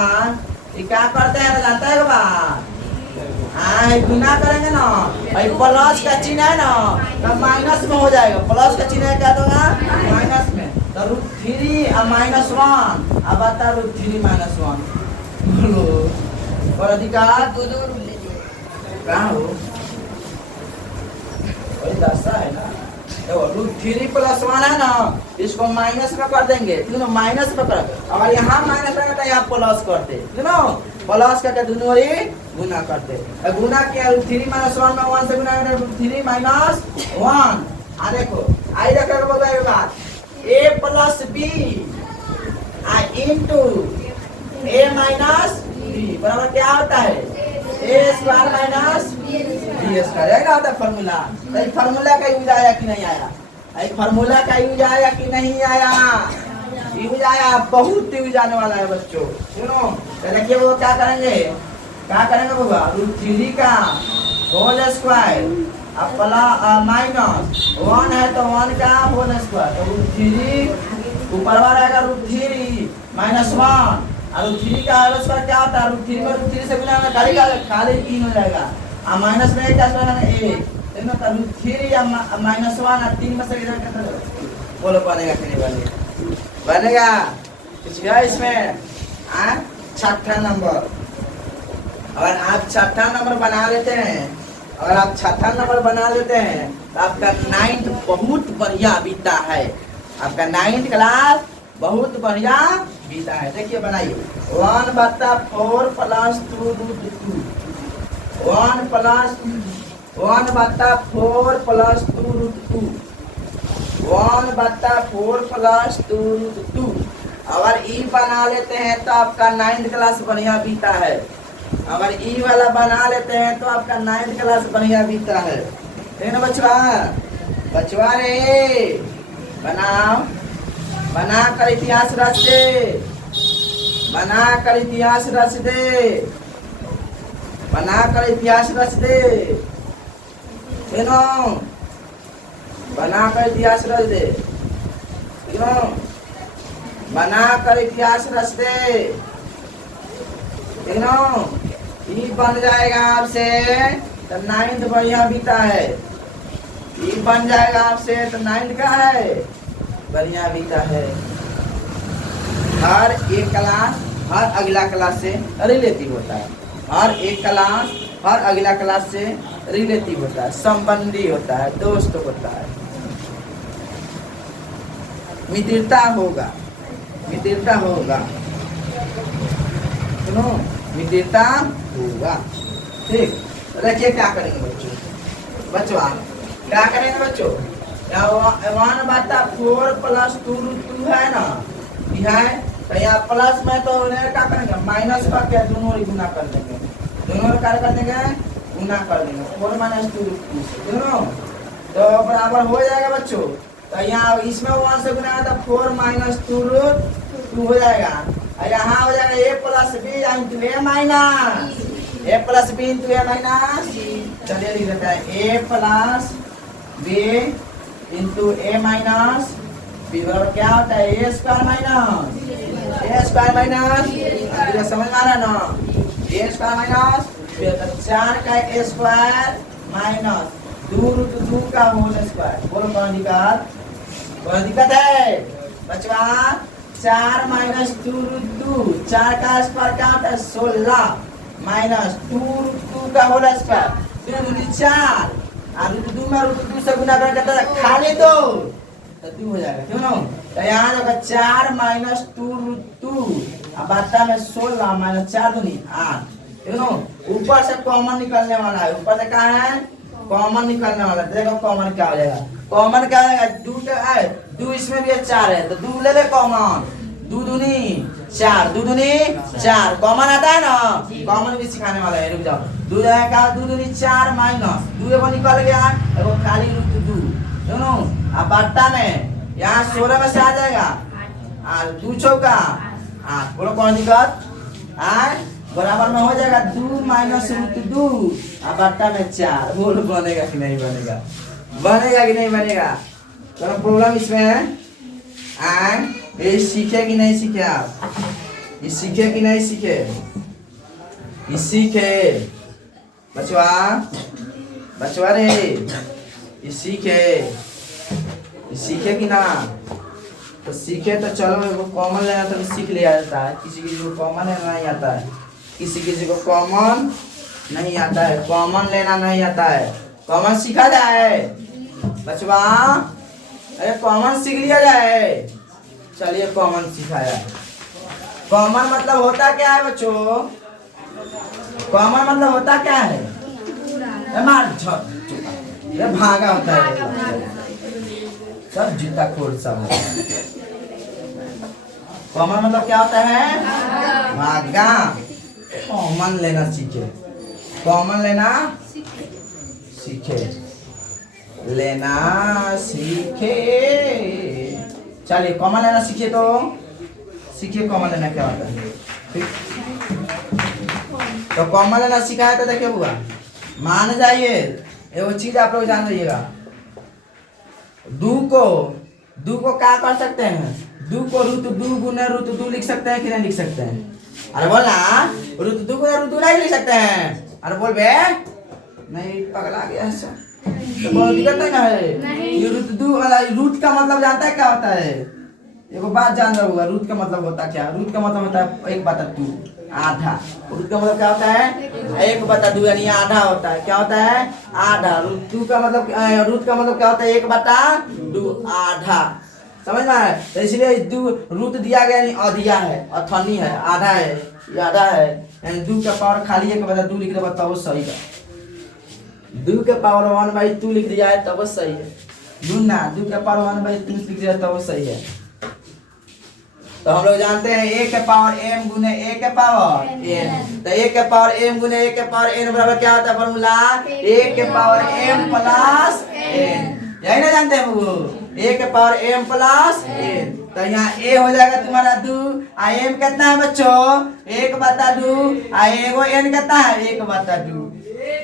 ये क्या करते हैं जानते हैं बा? हाँ गुना करेंगे ना। प्लस का चिन्ह है ना तो माइनस में हो जाएगा। प्लस का चिन्ह है क्या होगा? माइनस में। तो √3 और -1 अब आता √3 - 1 बोलो और अधिकार कहाँ हो? वही दशा है ना। देखो √3 + 1 है ना। इसको माइनस में कर देंगे। माइनस में कर अगर यहाँ माइनस रहेगा तो यहाँ प्लस करते। प्लस करके दोनों ही गुना करते। गुना किया √3 - 1 में 1 से गुना करते √3 - 1 आ देखो आई रखेगा बात a + b into a - b बराबर क्या होता है? a² - b² ऐसा होता है फॉर्मूला। तो फॉर्मूला का यूज आया कि नहीं आया? फॉर्मूला का यूज आया कि नहीं आया? यूज आया। बहुत यूज आने वाला है बच्चों। सुनो तो देखिए वो क्या करेंगे? क्या करेंगे बाबा? √3 का होल स्क्वायर अब माइनस 1 है तो 1 का होल स्क्वायर, तो √3 ऊपर वाला रहेगा √3 -1 और √3 का होल स्क्वायर क्या होता है, √3 में √3 से गुना में खाली 3 हो जाएगा और माइनस में क्या होगा 1, देखो तो √3 या -1 और 3 में से कितना कितना बोलो बनेगा कि नहीं बनेगा, बनेगा कुछ है इसमें। छठा नंबर, अगर आप छठा नंबर बना लेते हैं, अगर आप छठा नंबर बना लेते हैं तो आपका 9th बहुत बढ़िया बीता है, आपका 9th क्लास बहुत बढ़िया बीता है। देखिए बनाइए 1/4 + 2√2 1/4 + 2√2 1/4 + 2√2। अगर ई बना लेते हैं तो आपका 9th क्लास बढ़िया बीता है, अगर ई वाला बना लेते हैं तो आपका 9th क्लास बढ़िया बीता है। ठीक ना बचवा, बचवा रे बनाओ, बना कर इतिहास रच दे, बना कर इतिहास रच दे, बना कर इतिहास रच दे, तीनों बना कर इतिहास रच दे, तीनों बना कर इतिहास रच दे, तीनों ई बन जाएगा आपसे तो 9th बढ़िया बीता है, ई बन जाएगा आपसे तो 9th का है बढ़िया बीता है। हर एक क्लास हर अगला क्लास से रिलेटिव होता है, हर एक क्लास हर अगला क्लास से रिलेटिव होता है, संबंधी होता है, दोस्त होता है, मित्रता होगा, मित्रता होगा, सुनो मित्रता होगा। ठीक, देखिए क्या करेंगे बच्चों, बच्चों क्या करेंगे बच्चों, 1/4 + 2√2 है ना, यह है तो यहाँ प्लस में तो क्या करेंगे माइनस का क्या दोनों गुना कर देंगे, दोनों कर देंगे गुना कर देंगे 4 - 2√2 दोनों तो बराबर हो जाएगा बच्चों। तो यहाँ इसमें 1 से गुना तो 4 - 2√2 हो जाएगा, और यहाँ हो जाएगा a + b × a minus a + b × a minus, चलिए लिख देते हैं a + b × a minus b बराबर क्या होता है a² माइनस, समझ में आ रहा है ना, a² माइनस 4 का a² माइनस 2√2 का होल स्क्वायर। बोलो कौन दिक्कत, कौन दिक्कत है बचवा, 4 - 2√2, 4 का स्क्वायर क्या होता है 16 माइनस 2√2 का होल स्क्वायर 2 × 4 और √2 में √2 से गुना करके खाली 2 तो 2 हो जाएगा, क्यों ना। तो यहाँ होगा 4 - 2√2 अब बाटा में 16 माइनस 4 दूनी 8, क्यों ना। ऊपर से कॉमन निकलने वाला है, ऊपर से क्या है कॉमन निकलने वाला है, देखो कॉमन क्या हो जाएगा, कॉमन क्या हो जाएगा 2 है, 2 इसमें भी 4 है तो 2 ले ले कॉमन, 2 दूनी 4, 2 दूनी 4 कॉमन आता है ना, कॉमन भी सिखाने वाला है, रुक जाओ 2 जाएगा 2 दूनी 4 माइनस 2 एगो निकल गया, एगो खाली √2 दोनों। अब बाटा में यहाँ 16 में से आ जाएगा 2 चौका 8, बोलो कौन दिक्कत, बराबर में हो जाएगा 2 - √2 अब बाटा में 4, बोलो बनेगा कि नहीं बनेगा, बनेगा कि नहीं बनेगा, तो प्रॉब्लम इसमें है। ये सीखे कि नहीं सीखे आप, ये सीखे कि नहीं सीखे, ये सीखे बचवा, बचवा रे ये सीखे, ये सीखे कि ना, तो सीखे तो चलो वो कॉमन लेना तो सीख लिया जाता है, किसी किसी को कॉमन लेना नहीं आता है, किसी किसी को कॉमन नहीं आता है, कॉमन लेना नहीं आता है, कॉमन सीखा जाए बचवा, अरे कॉमन सीख लिया जाए, चलिए कॉमन सिखाया। कॉमन मतलब होता क्या है बच्चों, कॉमन मतलब होता क्या है, ये भागा होता है, सब जूता खोल सब है। कॉमन मतलब क्या होता है भागा, कॉमन लेना सीखे, कॉमन लेना सीखे, लेना सीखे, चलिए कॉमन लेना सीखिए, तो सीखिए कॉमन लेना क्या होता है, ठीक। तो कॉमन लेना सिखाया तो देखिए बुआ मान जाइए ये वो चीज आप लोग जान रहिएगा। दू को क्या कर सकते हैं? दू को रुत दू गुने रुत दू लिख सकते हैं कि नहीं लिख सकते हैं? अरे बोल ना, रुत दू गुने रुत दू नहीं लिख सकते हैं। अरे बोल बे, नहीं पगला गया ऐसा तो बहुत दिक्कत नहीं ना है। ये रुत दू रूट का मतलब जानता है क्या होता है? एगो बात जान रहा होगा, रूट का मतलब होता है क्या? रूट का मतलब होता है 1/2, आधा। रूट का मतलब क्या होता है? 1/2 यानी आधा होता है। क्या होता है? आधा। रूट का मतलब क्या होता है? 1/2 आधा। समझ में आया? तो इसलिए रूट दिया गया यानी अधिया है, अथनी है, आधा है, ये आधा है, यानी 2 का पावर खाली 1/2 लिख दे बताओ सही है। 2 के पावर 1/2 लिख दिया है तब सही है। 2 के पावर 1/2 लिख दिया तब सही है। तो हम लोग जानते हैं a के पावर m गुने a के पावर n। तो a के पावर m गुने a के पावर n बराबर क्या होता है फॉर्मूला? a के पावर m प्लस n। यही ना जानते हैं वो, a के पावर m प्लस n। तो यहाँ a हो जाएगा तुम्हारा 2, m कितना है बच्चों? 1/2, एगो n कितना है? 1/2।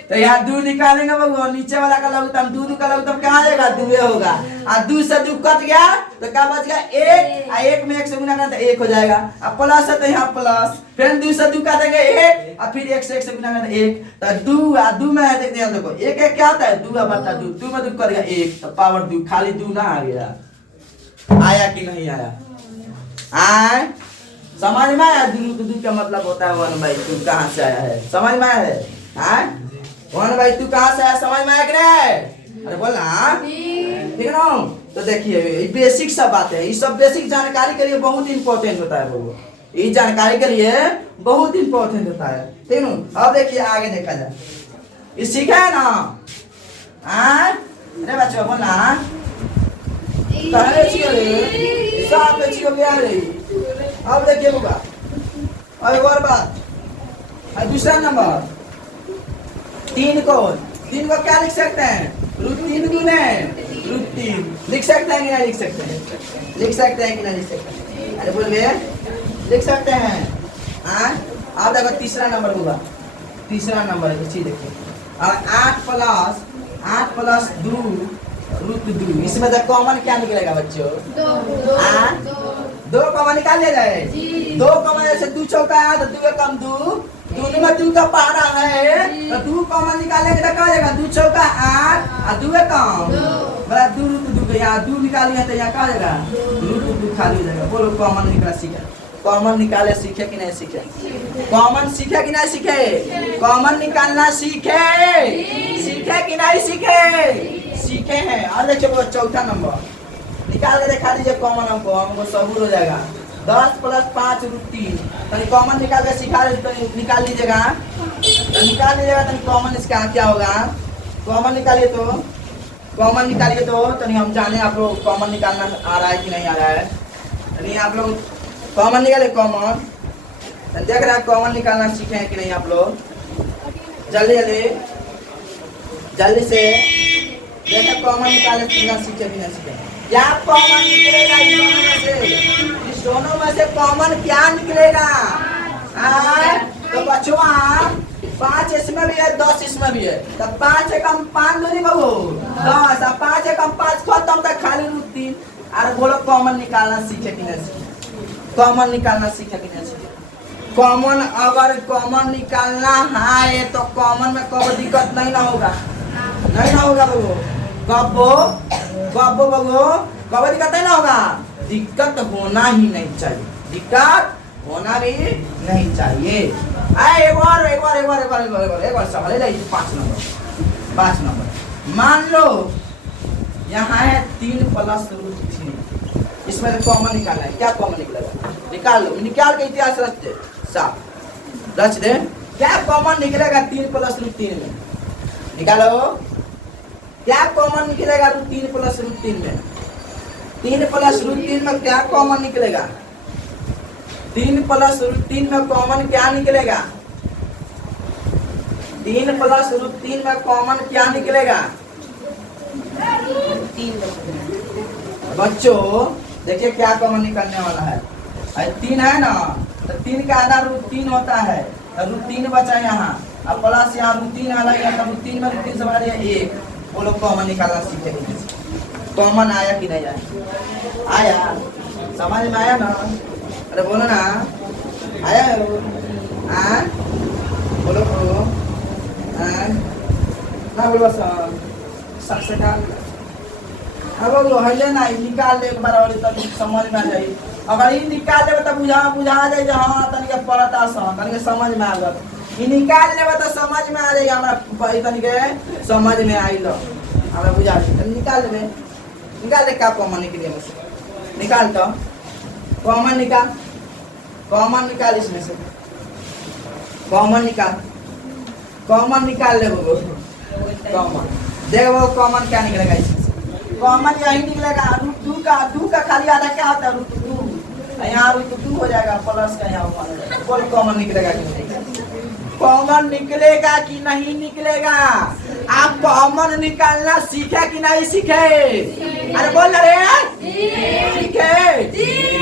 तो यहाँ 2 निकालेंगे बबू, नीचे वाला का लघुत्तम 2 का लघुत्तम क्या आ जाएगा? 2 होगा। और 2 से 2 कट गया तो क्या बच गया? 1। और 1 में 1 से गुना करना तो 1 हो जाएगा। अब प्लस है तो यहाँ प्लस, फिर 2 से 2 काटेंगे 1 और फिर 1 से 1 से गुना करना 1। तो 2 और 2 में है, देखते हैं देखो 1 क्या होता है? 2/2। 2 में 2 कर गया 1 तो पावर 2, खाली 2 ना आ गया। आया कि नहीं आया? आए समझ में आया? 2 का मतलब होता है 1/2। कहाँ से आया है? समझ में आया है? 1/2 कहाँ से आया? समझ में आया कि नहीं? अरे बोल ना, ठीक है ना? तो देखिए ये बेसिक सब बातें हैं, ये सब बेसिक जानकारी के लिए बहुत इंपॉर्टेंट होता है वो, ये जानकारी के लिए बहुत इंपॉर्टेंट होता है, ठीक है ना? अब देखिए आगे देखा जाए, ये सीखा है ना? अरे बच्चों बोल ना, अब देखिए होगा। और एक और बात, दूसरा नंबर 3 को क्या लिख सकते हैं? √3 गुने √3 लिख सकते हैं कि नहीं लिख सकते हैं? लिख सकते हैं कि नहीं लिख सकते हैं? अरे बोलिए, लिख सकते हैं। आप देखो तीसरा नंबर होगा, तीसरा नंबर है चीज देखिए। और 8 प्लस 2 √2, इसमें से कॉमन क्या निकलेगा बच्चों? 2 कॉमन निकाल लिया जाए। 2 कॉमन जैसे 2 चौका है तो 2 कम 2, 2 में 2 का पारा है तो 2 कॉमन निकालेंगे तो क्या हो जाएगा? 2 चौका 8 और 2 कम बड़ा 2 √2 यहाँ 2 निकालिए तो यहाँ क्या हो जाएगा? √2 खाली हो जाएगा। बोलो कॉमन निकाला सीखे? कॉमन निकाले सीखे कि नहीं सीखे? कॉमन सीखे कि नहीं सीखे? कॉमन निकालना सीखे? सीखे कि नहीं सीखे? सीखे हैं। और देखिए चौथा नंबर निकाल के दिखा दीजिए कॉमन, हमको सबूर हो जाएगा। 10 + 5 √3, तो कॉमन निकाल के सिखा तो निकाल लीजिएगा, तो निकाल लीजिएगा तो कॉमन इसका क्या होगा? कॉमन निकालिए तो हम जाने आप लोग कॉमन निकालना आ रहा है कि नहीं आ रहा है। नहीं आप लोग कॉमन निकाले, कॉमन देख रहे हैं कॉमन निकालना सीखे हैं कि नहीं आप लोग? जल्दी से देखिए कॉमन निकालना सीखे कि नहीं सीखे? क्या कॉमन निकलेगा इस दोनों में से कॉमन क्या निकलेगा? तो बच्चों 5 इसमें भी है 10 इसमें भी है, तो 5 एकम 5 नहीं बबू 10 और 5 एकम 5 खत्म तक खाली √3। अरे बोलो कॉमन निकालना सीखे कि नहीं सीखे? कॉमन निकालना सीखे कि नहीं सीखे? कॉमन अगर कॉमन निकालना है तो कॉमन में कोई दिक्कत नहीं ना होगा, नहीं ना होगा बबू। कबो कबो दिक्कत नहीं ना होगा। दिक्कत होना ही नहीं चाहिए, दिक्कत होना भी नहीं चाहिए। एक बार सवाल है 5 नंबर मान लो यहाँ है 3 + √3, इसमें से कॉमन निकालना है। क्या कॉमन निकलेगा? निकाल लो, निकाल के इतिहास रचते साफ रच दे। क्या कॉमन निकलेगा 3 + √3 में? निकालो क्या कॉमन निकलेगा 3 + √3 में? 3 + √3 में क्या कॉमन निकलेगा? 3 + √3 में कॉमन क्या निकलेगा? 3 + √3 में कॉमन क्या निकलेगा? बच्चों देखिए क्या कॉमन निकलने वाला है। 3 है ना, तो 3 का आधा √3 होता है, तो √3 बचा यहाँ, अब प्लस यहाँ रूट 3 वाला है, तब रूट 3 में रूट 3 से बड़ा 1। वो लोग कॉमन निकालना सीखेंगे। कॉमन आया कि नहीं आया? आया, समझ में आया ना? अरे बोलो ना, आया हाँ बोलो ना बोलो सबसे डाल अब बोलो है ना, निकाल ले एक बार और तब समझ में आ जाए। अगर ये निकाल ले तब बुझा जाए हाँ तनिक पढ़ता तनिक समझ में आ गल। ये निकाल ले तो समझ में आ जाए, हमारा तनिक समझ में आई लो हमें बुझा निकाल ले। निकाल ले क्या कॉमन निकले मुझसे, निकाल तो कॉमन निकाल, कॉमन निकाल इसमें से, कॉमन निकाल, कॉमन निकाल ले वो कॉमन। देखो वो कॉमन क्या निकलेगा इसमें से, कॉमन यही निकलेगा रूट 2 का खाली आधा क्या होता है रूट 2, यहाँ रूट 2 हो जाएगा प्लस का यहाँ 1 हो जाएगा। कोई कॉमन निकलेगा कि नहीं? कॉमन निकलेगा कि नहीं निकलेगा? आप कॉमन निकालना सीखे कि नहीं सीखे? अरे बोल रहे सीखे,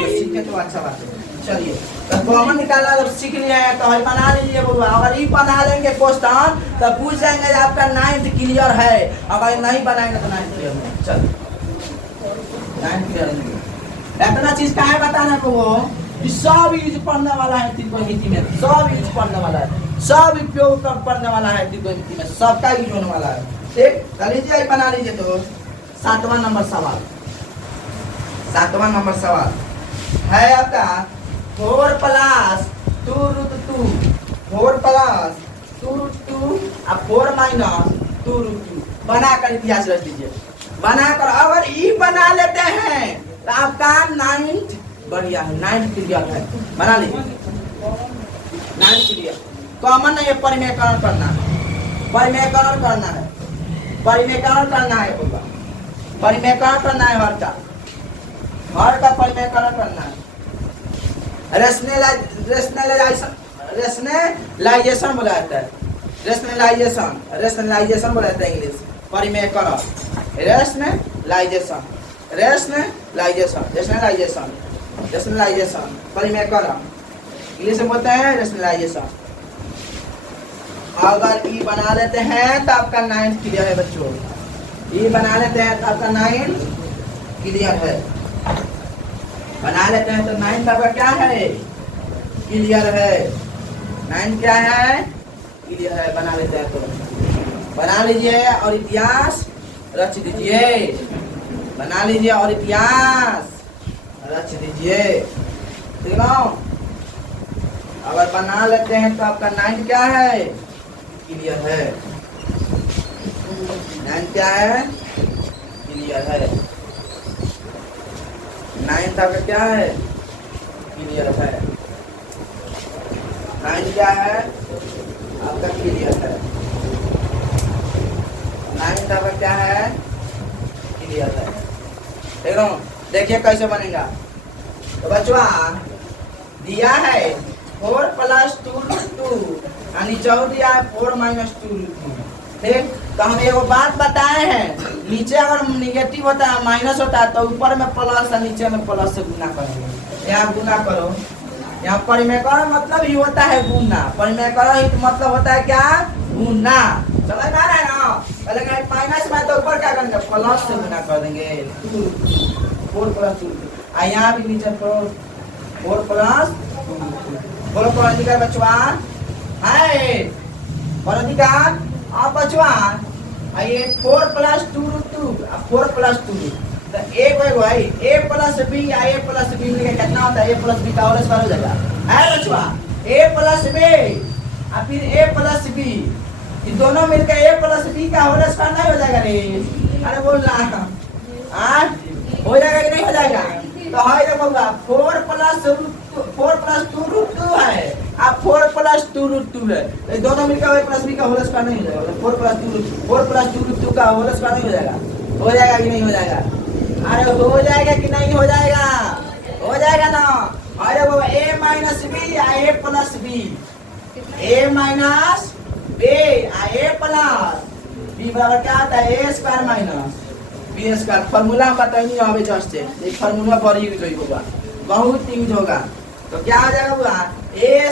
सीखे तो अच्छा बात है। चलिए तो कॉमन निकालना जब सीख लिया है तो बना लीजिए बउआ। अगर ये बना लेंगे क्वेश्चन तो पूछ जाएंगे आपका 9th क्लियर है, अगर नहीं बनाएंगे तो 9th क्लियर नहीं। चलिए 9th क्लियर नहीं, इतना चीज का है बताना को वो सब यूज पढ़ने वाला है त्रिकोणमिति में, सब यूज पढ़ने वाला है, सब उपयोग पढ़ने वाला है त्रिकोणमिति में, सबका यूज होने वाला है। ठीक कर लीजिए, बना लीजिए। तो 7वां नंबर सवाल, 7वां नंबर सवाल है आपका 4 + 2 √2, 4 + 2 √2 और 4 - 2 √2 बनाकर इतिहास रख दीजिए। बनाकर अगर ये बना लेते हैं तो आपका 9th बढ़िया है, 9th क्लियर है। बना लीजिए 9th क्लियर। कॉमन नहीं है, परिमेयकरण करना है, परिमेयकरण करना है, परिमेयकरण करना है होगा, परिमेयकरण करना है, हर का परिमेयकरण करना है। रेशनलाइजेशन बोला जाता है, रेशनलाइजेशन, रेशनलाइजेशन बोला जाता है इंग्लिश, परिमेयकरण, रेशनलाइजेशन, रेशनलाइजेशन, रेशनलाइजेशन, रेशनलाइजेशन, परिमेयकरण इंग्लिश में बोलते हैं रेशनलाइजेशन। अगर ई बना लेते हैं तो आपका 9th क्लियर है बच्चों, ई बना लेते हैं तो आपका 9th क्लियर है, बना लेते हैं तो 9th आपका क्या है? क्लियर है। 9th क्या है? क्लियर है। बना लेते हैं तो बना लीजिए और इतिहास रच दीजिए, बना लीजिए और इतिहास रच दीजिए। ठीक ना? अगर बना लेते हैं तो आपका 9th क्या है? क्लियर है। 9th क्या है? क्लियर है। 9th आपका क्या है? क्लियर है। 9th क्या है? आपका क्लियर है। 9th आपका क्या है? क्लियर है। देख रहा हूँ, देखिए कैसे बनेगा। तो बच्चों दिया है 4 + 2 √2 और नीचे दिया है 4 - 2 √2। ठीक, तो हम एक बात बताए हैं, नीचे अगर निगेटिव होता है माइनस होता है तो ऊपर में प्लस और नीचे में प्लस से गुना करेंगे। यहाँ गुना करो, यहाँ परिमेयकरण मतलब ही होता है गुना, परिमेयकरण ही मतलब होता है क्या? गुना। समझ में आ रहा है ना? पहले माइनस में तो ऊपर क्या करेंगे? प्लस से गुना कर देंगे। 4 + 2 और यहाँ भी नीचे 4 + 2। बोलो कौन अधिकार बचवा है? कौन अधिकार? आप बचवा ये 4 + 2 √2 और 4 + 2 तो एक भाई a + b या a + b मिलकर कितना होता है? a + b का होल स्क्वायर हो जाएगा है बचवा। a + b और फिर a + b, ये दोनों मिलकर a + b का होल स्क्वायर नहीं हो जाएगा रे? अरे बोल रहा हो जाएगा कि नहीं हो जाएगा? तो है देखो 4 + 2 √2 है, आप 4 + 2 √2 है, ये दोनों मिलकर a + b का होल स्क्वायर नहीं हो जाएगा। 4 + 2 √2 का होल स्क्वायर नहीं हो जाएगा? हो जाएगा कि नहीं हो जाएगा? अरे हो जाएगा कि नहीं हो जाएगा? हो जाएगा ना। अरे वो a - b या a + b, a - b या a + b बराबर क्या आता है? a² - b²। फार्मूला हम बताएंगे यहाँ पे जस्ट से, एक फार्मूला पर यूज होगा, बहुत यूज होगा। तो क्या हो जाएगा बुआ? a²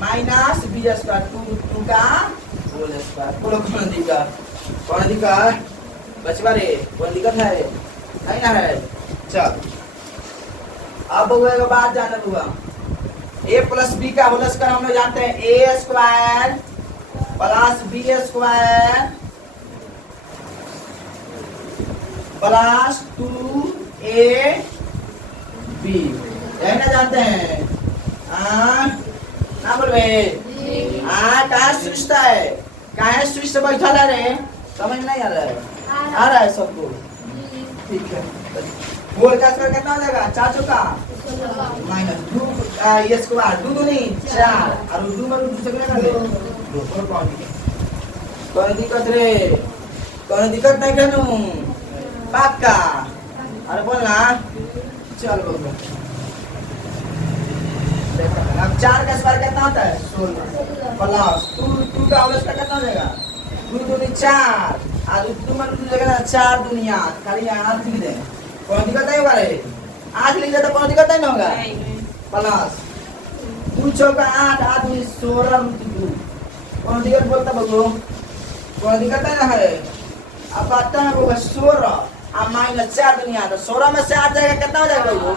minus B square, two का होल स्क्वायर। बोलो कौन दिक्कत, कौन दिक्कत बचवा रे, कौन दिक्कत है, नहीं ना है। चल अब बउआ का बात जाना हुआ, ए प्लस बी का होल स्क्वायर हम लोग जानते हैं, A square plus B square plus 2ab, यही ना जानते हैं। ना बोल रहे कहा सुस्त है, कहा सुस्त बैठा है रे, समझ नहीं आ रहा है, आ रहा है सबको, ठीक है। होल का स्क्वायर कितना हो जाएगा, 4 चौका माइनस 2 ये स्क्वायर 2 दूनी 4 और 2 में 2 से कितना कर ले 2। कोई दिक्कत रे, कोई दिक्कत नहीं करूं पक्का, अरे बोल ना। चल बोल, अब 4 का स्क्वायर कितना होता है 16 प्लस 2 का होल स्क्वायर कितना हो जाएगा 2 दूनी 4 और 2 में 2 जगह 4 दुनिया खाली 8 लिख दे, कौन दिक्कत नहीं होगा रे, 8 लिख दे तो कौन दिक्कत नहीं होगा, प्लस 2 चौका 8 8 दूनी 16 कौन दिक्कत बोलता बगो, कौन दिक्कत है ना है। अब आता है वो 16 और माइनस 4 दुनिया, तो 16 में से 8 जाएगा कितना हो जाएगा बगो,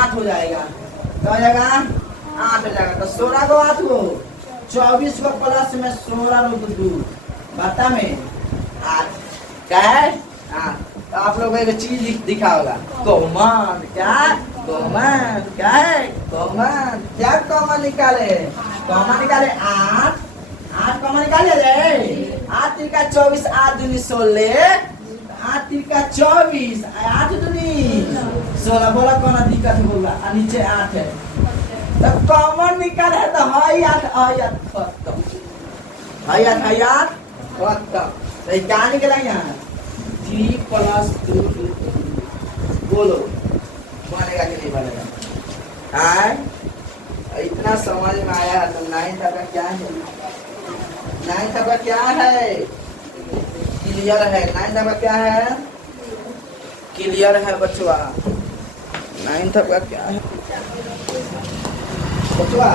8 हो जाएगा, क्या हो जाएगा 8 हो जाएगा। तो 16 को 8 हो, 24 को प्लस में 16 रो 2 बता में 8 क्या है 8। तो आप लोग को एक चीज दिखा होगा, कॉमन, क्या कॉमन, क्या है कॉमन, क्या कॉमन निकाले, कॉमन निकाले 8 कॉमन निकाले रे, 8 3 का 24 8 दूनी 16 8 3 का 24 8 दूनी 16। बोला कौन दिक्कत होगा, नीचे 8 है तो कॉमन निकाले है तो हाई 8 खत्म, हाई 8 खत्म। तो क्या निकला यहाँ 3 प्लस 2 बोलो बनेगा कि नहीं बनेगा, इतना समझ में आया है। तो 9 तक का क्या है, 9 तक का क्या है क्लियर है, 9 तक का क्या है क्लियर है बच्चों, 9 तक का क्या है बच्चों,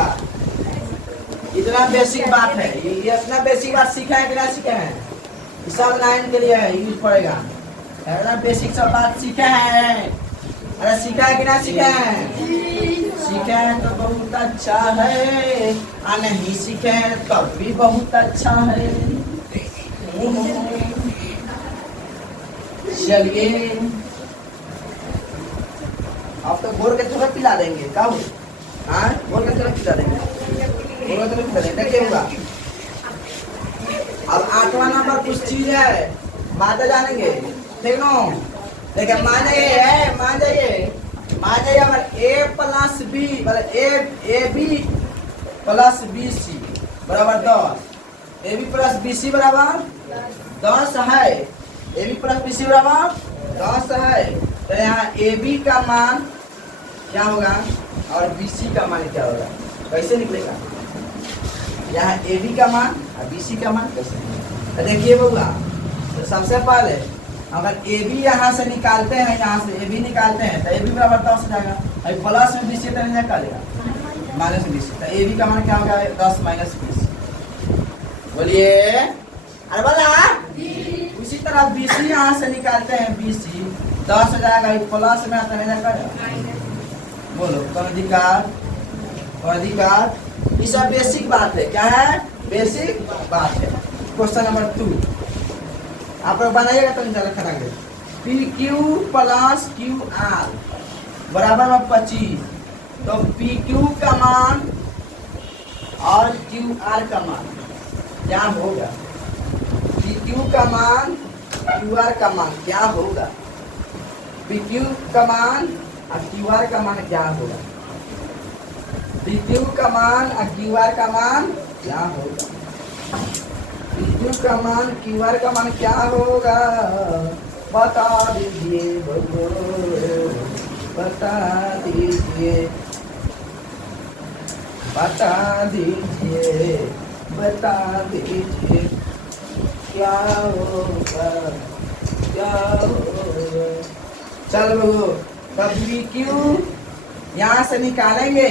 इतना बेसिक बात है, ये इतना बेसिक बात सीखा है कि नहीं सीखा है, सब 9 के लिए यूज पड़ेगा, इतना बेसिक सब बात सीखे हैं, अरे सीखा है कि ना सीखा है, सीखे हैं तो बहुत अच्छा है, और नहीं सीखे हैं तब भी बहुत अच्छा है। चलिए अब तो बोल के थोड़ा पिला देंगे, क्या हो बोल के थोड़ा पिला देंगे, बोल के थोड़ा पिला देंगे, देखिए होगा। अब 8वां नंबर कुछ चीज है, बातें जानेंगे, ठीक नो, देखिए मान जाइए अगर a प्लस बी मतलब A B plus B C बराबर 10, A B plus B C बराबर 10 है, A B plus B C बराबर 10 है, तो यहाँ ए बी का मान क्या होगा और बी सी का मान क्या होगा, कैसे निकलेगा, यहाँ ए बी का मान और बी सी का मान कैसे, तो देखिए बउआ, तो सबसे पहले अगर ए बी यहाँ से निकालते हैं, यहाँ से ए बी निकालते हैं तो ए बी बराबर 10 हो जाएगा, अभी प्लस में बी सी तो नहीं निकालेगा, माइनस बी सी, तो ए बी का मान क्या होगा 10 माइनस बी सी, बोलिए अरे बोला। उसी तरह बी सी यहाँ से निकालते हैं, बी सी 10 हो जाएगा, प्लस में आता नहीं जाएगा, बोलो कौन दिक्कत, कौन दिक्कत, ये सब बेसिक बात है, क्या है बेसिक बात है। क्वेश्चन नंबर 2 आप लोग बनाइएगा तो इंशाल्लाह खटाएंगे, P Q plus Q R बराबर में 25, तो पी क्यू का मान और क्यू आर का मान क्या होगा, पी क्यू का मान क्यू आर का मान क्या होगा, पी क्यू का मान और क्यू आर का मान क्या होगा, पी क्यू का मान और क्यू आर का मान क्या होगा, क्यू का मान क्यू आर का मान क्या होगा, बता दीजिए बता दीजिए बता दीजिए बता दीजिए क्या होगा क्या होगा। चल बगो, तब पी क्यू यहाँ से निकालेंगे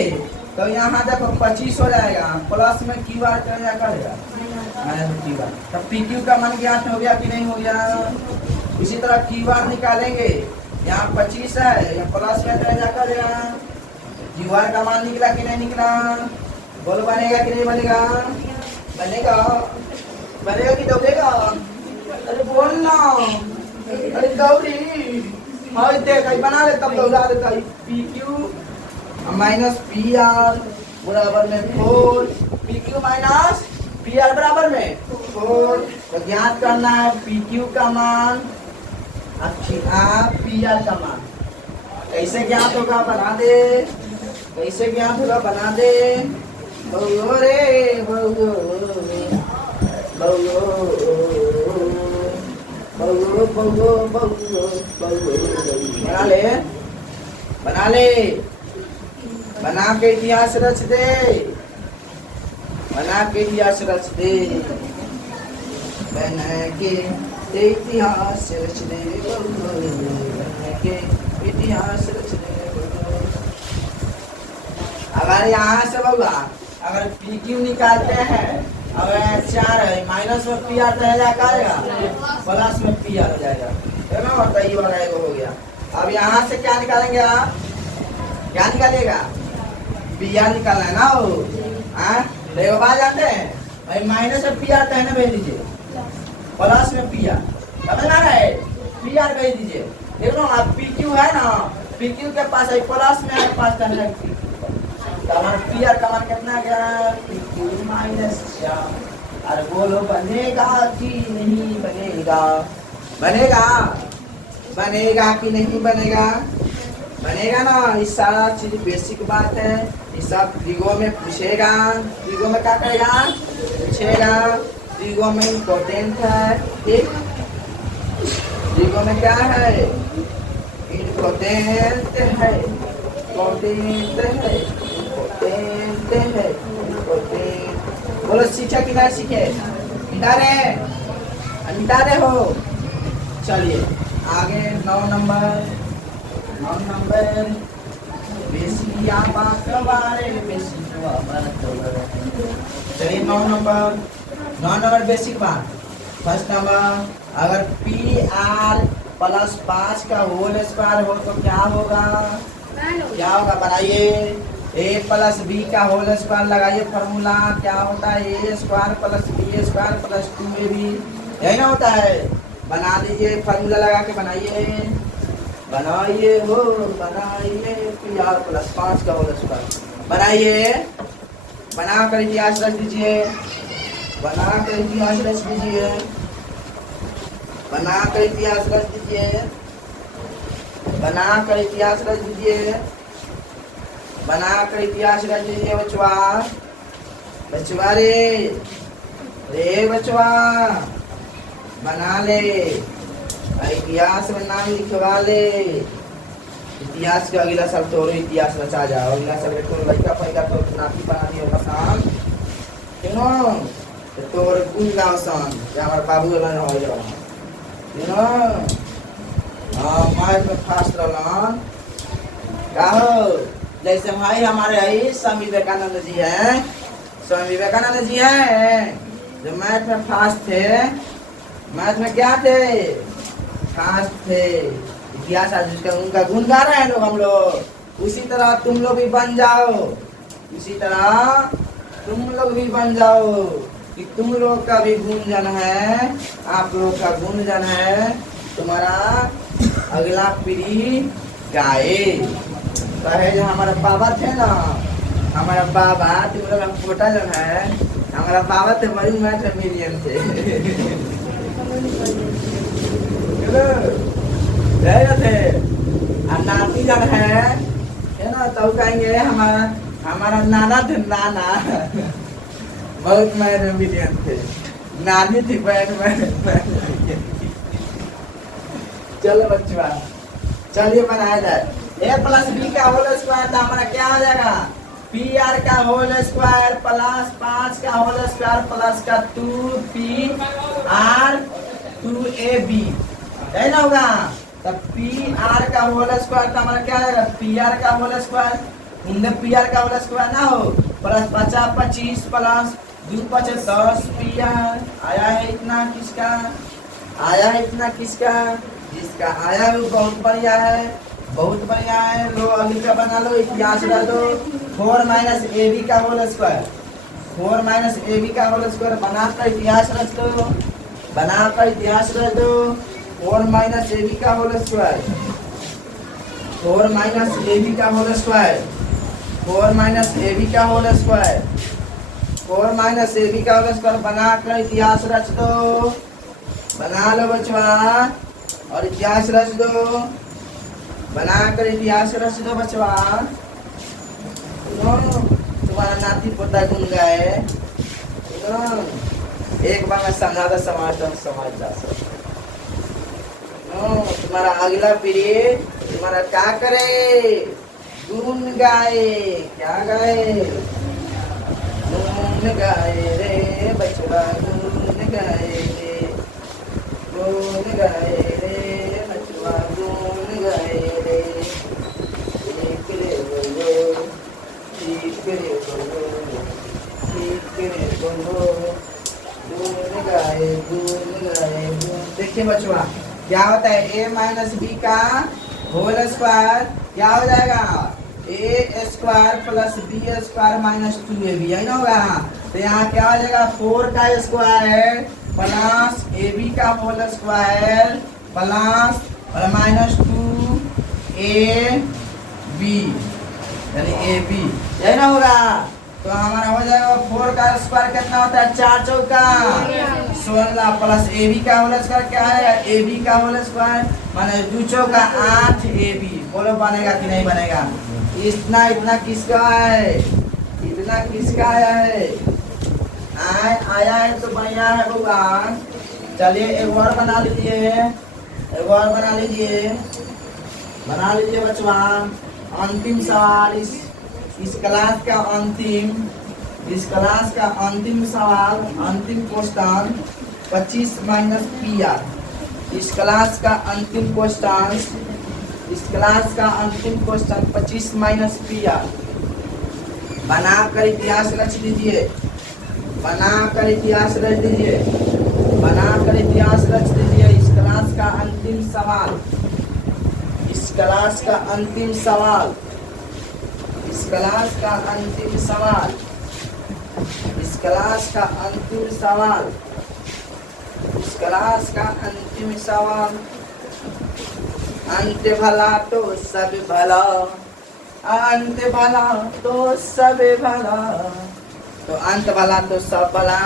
तो यहाँ देखो 25 हो जाएगा, प्लस में क्यू आर क्या करेगा माइनस क्यू आर। तब पी क्यू का मान ज्ञात हो गया कि नहीं हो गया। इसी तरह क्यू आर निकालेंगे, यहाँ 25 है, यहाँ प्लस में क्या करेगा, क्यू आर का मान निकला कि नहीं निकला, बोल बनेगा कि नहीं बनेगा, बनेगा, बनेगा कि दौड़ेगा, अरे बोल ना, अरे दौड़ी, हाँ देख बना ले तब दौड़ा देता है। P Q minus P R बराबर में 4, P Q minus P R बराबर में 4। तो ज्ञात करना है पी क्यू का मान पी आर का मान। कैसे ज्ञात होगा बना दे, कैसे ज्ञात होगा बना दे, बहु रे बहु बहु बहु बहु बहु बना ले, बना ले, बना के इतिहास रच दे, बना के इतिहास रच दे, बना के इतिहास रच दे, बना के इतिहास रच दे। अगर यहाँ से बउआ अगर पी क्यू निकालते हैं, अगर 4 है माइनस में पी आर रहेगा प्लस में पी आर हो जाएगा, है ना, बताइए वाला एगो हो गया। अब यहाँ से क्या निकालेंगे आप, क्या निकालेगा, पी आर निकालना है ना वो, देखो बात जानते हैं भाई, माइनस में पी आर कहने भेज दीजिए, प्लस में पी आर, समझ आ रहा है, पी आर भेज दीजिए। देखो आप पी क्यू है ना, पी क्यू के पास है प्लस में है 5 कहने पी आर का मान कितना गया, पी क्यू माइनस 4। अरे बोलो बनेगा कि नहीं बनेगा, बनेगा, बनेगा कि नहीं बनेगा, बनेगा ना। इस सारा चीज बेसिक बात है, इस सब त्रिगो में पूछेगा, त्रिगो में क्या करेगा पूछेगा, त्रिगो में इम्पोर्टेंट है, ठीक, त्रिगो में क्या है इम्पोर्टेंट है, इम्पोर्टेंट है, इम्पोर्टेंट है, इम्पोर्टेंट। बोलो सीखा कि ना सीखे, मिटा रहे हो। चलिए आगे 9 नंबर बेसिया बात बारे चलिए 9 नंबर बेसिक बात। फर्स्ट नंबर, अगर पी आर प्लस 5 का होल स्क्वायर हो तो क्या होगा, क्या होगा बनाइए, ए प्लस बी का होल स्क्वायर लगाइए, फॉर्मूला क्या होता है, A square plus B square plus 2ab, यही ना होता है। बना दीजिए, फॉर्मूला लगा के बनाइए, बनाइए हो, बनाइए पी आर प्लस 5 का होल स्क्वायर बनाइए, बना कर इतिहास रख दीजिए, बना कर इतिहास रख दीजिए, बना कर इतिहास रख दीजिए, बना कर इतिहास रख दीजिए, बना कर इतिहास रख दीजिए बचवा, बचवा रे बचवा बना ले, इतिहास में नाम लिखवा ले। इतिहास का अगला साल तो इतिहास रचा जाओ, अगला साल तो लड़का पैदा तो नाती बना दियो पसान, क्यों तो गुण गाँव सन कि हमारे बाबू वाला हो जाओ, क्यों हाँ मैथ में फास्ट रहलन का हो। जैसे भाई हमारे आई स्वामी विवेकानंद जी हैं, स्वामी विवेकानंद जी हैं जो मैथ में फास्ट थे, मैथ में क्या थे फास्ट थे, इतिहास आज उनका गुण गा रहे हैं लोग हम लोग। उसी तरह तुम लोग भी बन जाओ, इसी तरह तुम लोग भी बन जाओ कि तुम लोग का भी गुणजन है, आप लोग का गुणजन है, तुम्हारा अगला पीढ़ी गाए। कहे जो हमारा बाबा थे ना, हमारा बाबा तुम लोग हम छोटा जो है, हमारा बाबा थे बड़ी मैथ मिलियन थे थे और नाती जन है ना, तो कहेंगे हमारा नाना थे, नाना बहुत मैथ मिलियन थे, नानी थी चलो बच्चों चलिए बनाया जाए। ए प्लस बी का होल स्क्वायर तो हमारा क्या हो जाएगा, पी आर का होल स्क्वायर प्लस 5 का होल स्क्वायर प्लस का 2p r 2ab, है ना होगा। तब पी आर का होल स्क्वायर तो हमारा क्या आएगा, पी आर का होल स्क्वायर उनने पीआर का होल स्क्वायर ना हो, प्लस 50 25 प्लस 2 5 10 पीआर आया है इतना किसका, आया है इतना किसका, जिसका आया है वो बहुत बढ़िया है, बहुत बढ़िया है। लो अगली का बना लो, इतिहास रख दो 4 माइनस ए बी का whole square, 4 minus A B का होल स्क्वायर बनाकर इतिहास रख दो, बनाकर इतिहास रख दो 4 माइनस ए बी का whole square, 4 minus A B का whole square, 4 minus A B का whole square, 4 minus A B का होल स्क्वायर बनाकर इतिहास रच दो, बना लो बचवा और इतिहास रच दो, बनाकर इतिहास रच दो बचवा। तुम्हारा नाती पोता गुन गए, एक बार मैं समझाता समझता तुम्हारा अगला पीरियड तुम्हारा क्या करे, गुन गाए, क्या गाए, गुन गाए रे बचवा, गुन गाए रे, गुन गाए रे बचवा, गुन गाए रे, ठीक रे बोलो, ठीक रे बोलो, ठीक रे बोलो, गुन गाए, गुन गाए, गुन। देखिए बचवा क्या होता है, ए माइनस बी का होल स्क्वायर क्या हो जाएगा, A square plus B square minus 2ab यही ना होगा। तो यहाँ क्या हो जाएगा 4 का स्क्वायर प्लस ए बी का whole square plus minus 2ab यानी ए बी यही ना होगा। तो हमारा हो जाएगा 4 का स्क्वायर कितना होता है, 4 चौका 16 प्लस ए बी का होल स्क्वायर क्या है, ए बी का होल स्क्वायर माने 2 चौका 8 ए बी। बोलो बनेगा कि नहीं बनेगा, इतना इतना किसका है, इतना किसका आया है, आया है तो बढ़िया है भगवान। चलिए एक और बना लीजिए, एक और बना लीजिए, बना लीजिए बचवा। अंतिम सवाल इस क्लास का अंतिम, इस क्लास का अंतिम सवाल, अंतिम क्वेश्चन 25 माइनस पी आर। इस क्लास का अंतिम क्वेश्चन, इस क्लास का अंतिम क्वेश्चन 25 माइनस पी आर। बनाकर इतिहास रच दीजिए, बनाकर इतिहास रच दीजिए, बनाकर इतिहास रच दीजिए। इस क्लास का अंतिम सवाल, इस क्लास का अंतिम सवाल, इस क्लास का अंतिम सवाल, इस क्लास का अंतिम सवाल, इस क्लास का अंतिम सवाल। अंत भला तो सब भला, अंत भला तो सब भला, तो अंत भला तो सब भला,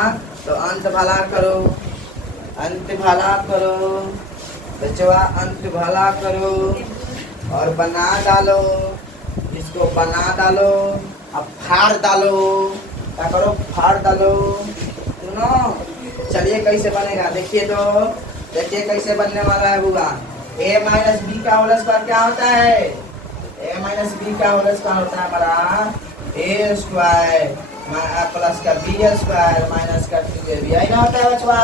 तो अंत भला करो, अंत भला करो बचवा, अंत भला करो और बना डालो, इसको बना डालो, अब फाड़ डालो, क्या करो फाड़ डालो, सुनो। चलिए कैसे बनेगा देखिए, तो देखिए कैसे बनने वाला है बुआ। ए माइनस बी का होल स्क्वायर क्या होता है, ए माइनस बी का होल स्क्वायर होता है हमारा ए स्क्वायर प्लस का बी स्क्वायर माइनस का 2ab यही ना होता है बचवा।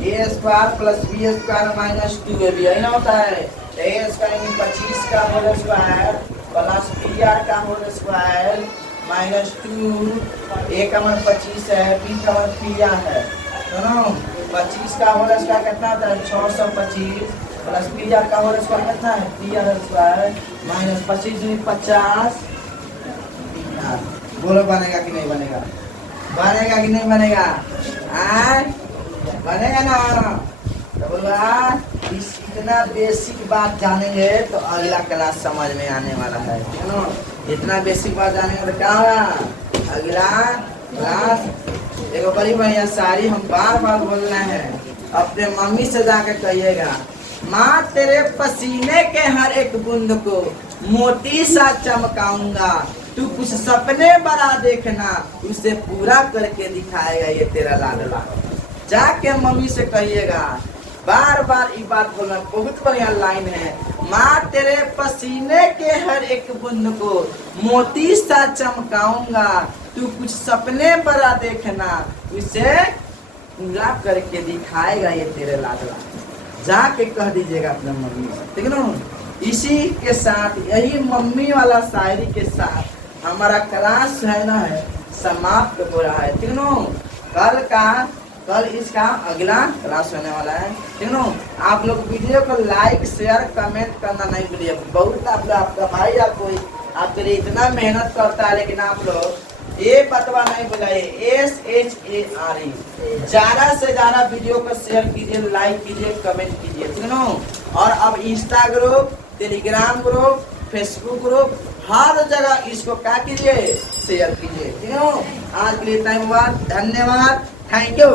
A square plus B square minus 2ab यही ना होता है। ए स्क्वायर 25 का whole square plus B R का होल स्क्वायर माइनस 2, ए का मान 25 है, बी का मान पी आर है, दोनों 25 का होल स्क्वायर कितना होता है 625 प्लस पी आर का होल स्क्वायर कितना है पी आर स्क्वायर माइनस 25 50। बोलो बनेगा कि नहीं बनेगा, बनेगा कि नहीं बनेगा, बनेगा ना। तो बोला इतना बेसिक बात जानेंगे तो अगला क्लास समझ में आने वाला है, इतना बेसिक बात जानेंगे तो क्या होगा अगला क्लास। देखो बड़ी बढ़िया सारी हम बार बार बोलना है, अपने मम्मी से जाकर कहिएगा, माँ तेरे पसीने के हर एक बूंद को मोती सा चमकाऊंगा, तू कुछ सपने बड़ा देखना, उसे पूरा करके दिखाएगा ये तेरा लाडला। जाके मम्मी से कहिएगा, बार बार ये बात बोलना, बहुत बढ़िया लाइन है। माँ तेरे पसीने के हर एक बूंद को मोती सा चमकाऊंगा, तू कुछ सपने बड़ा देखना, उसे पूरा करके दिखाएगा ये तेरे लाडला। जाके कह दीजिएगा अपने मम्मी से, ठीक है ना। इसी के साथ यही मम्मी वाला शायरी के साथ हमारा क्लास है ना है समाप्त हो रहा है, ठीक नो। कल इसका अगला क्लास होने वाला है, ठीक नो। आप लोग वीडियो को लाइक शेयर कमेंट करना नहीं भूलिए। बहुत आप लोग, आपका भाई आपके लिए इतना मेहनत करता है, लेकिन आप लोग ये बतवा नहीं बुलाइए, SHARE। ज्यादा से ज्यादा वीडियो को शेयर कीजिए, लाइक कीजिए, कमेंट कीजिए, ठीक नो। और अब Insta group, Telegram group, Facebook group, हर जगह इसको क्या कीजिए, शेयर कीजिए, ठीक है। आज के लिए धन्यवाद, थैंक यू।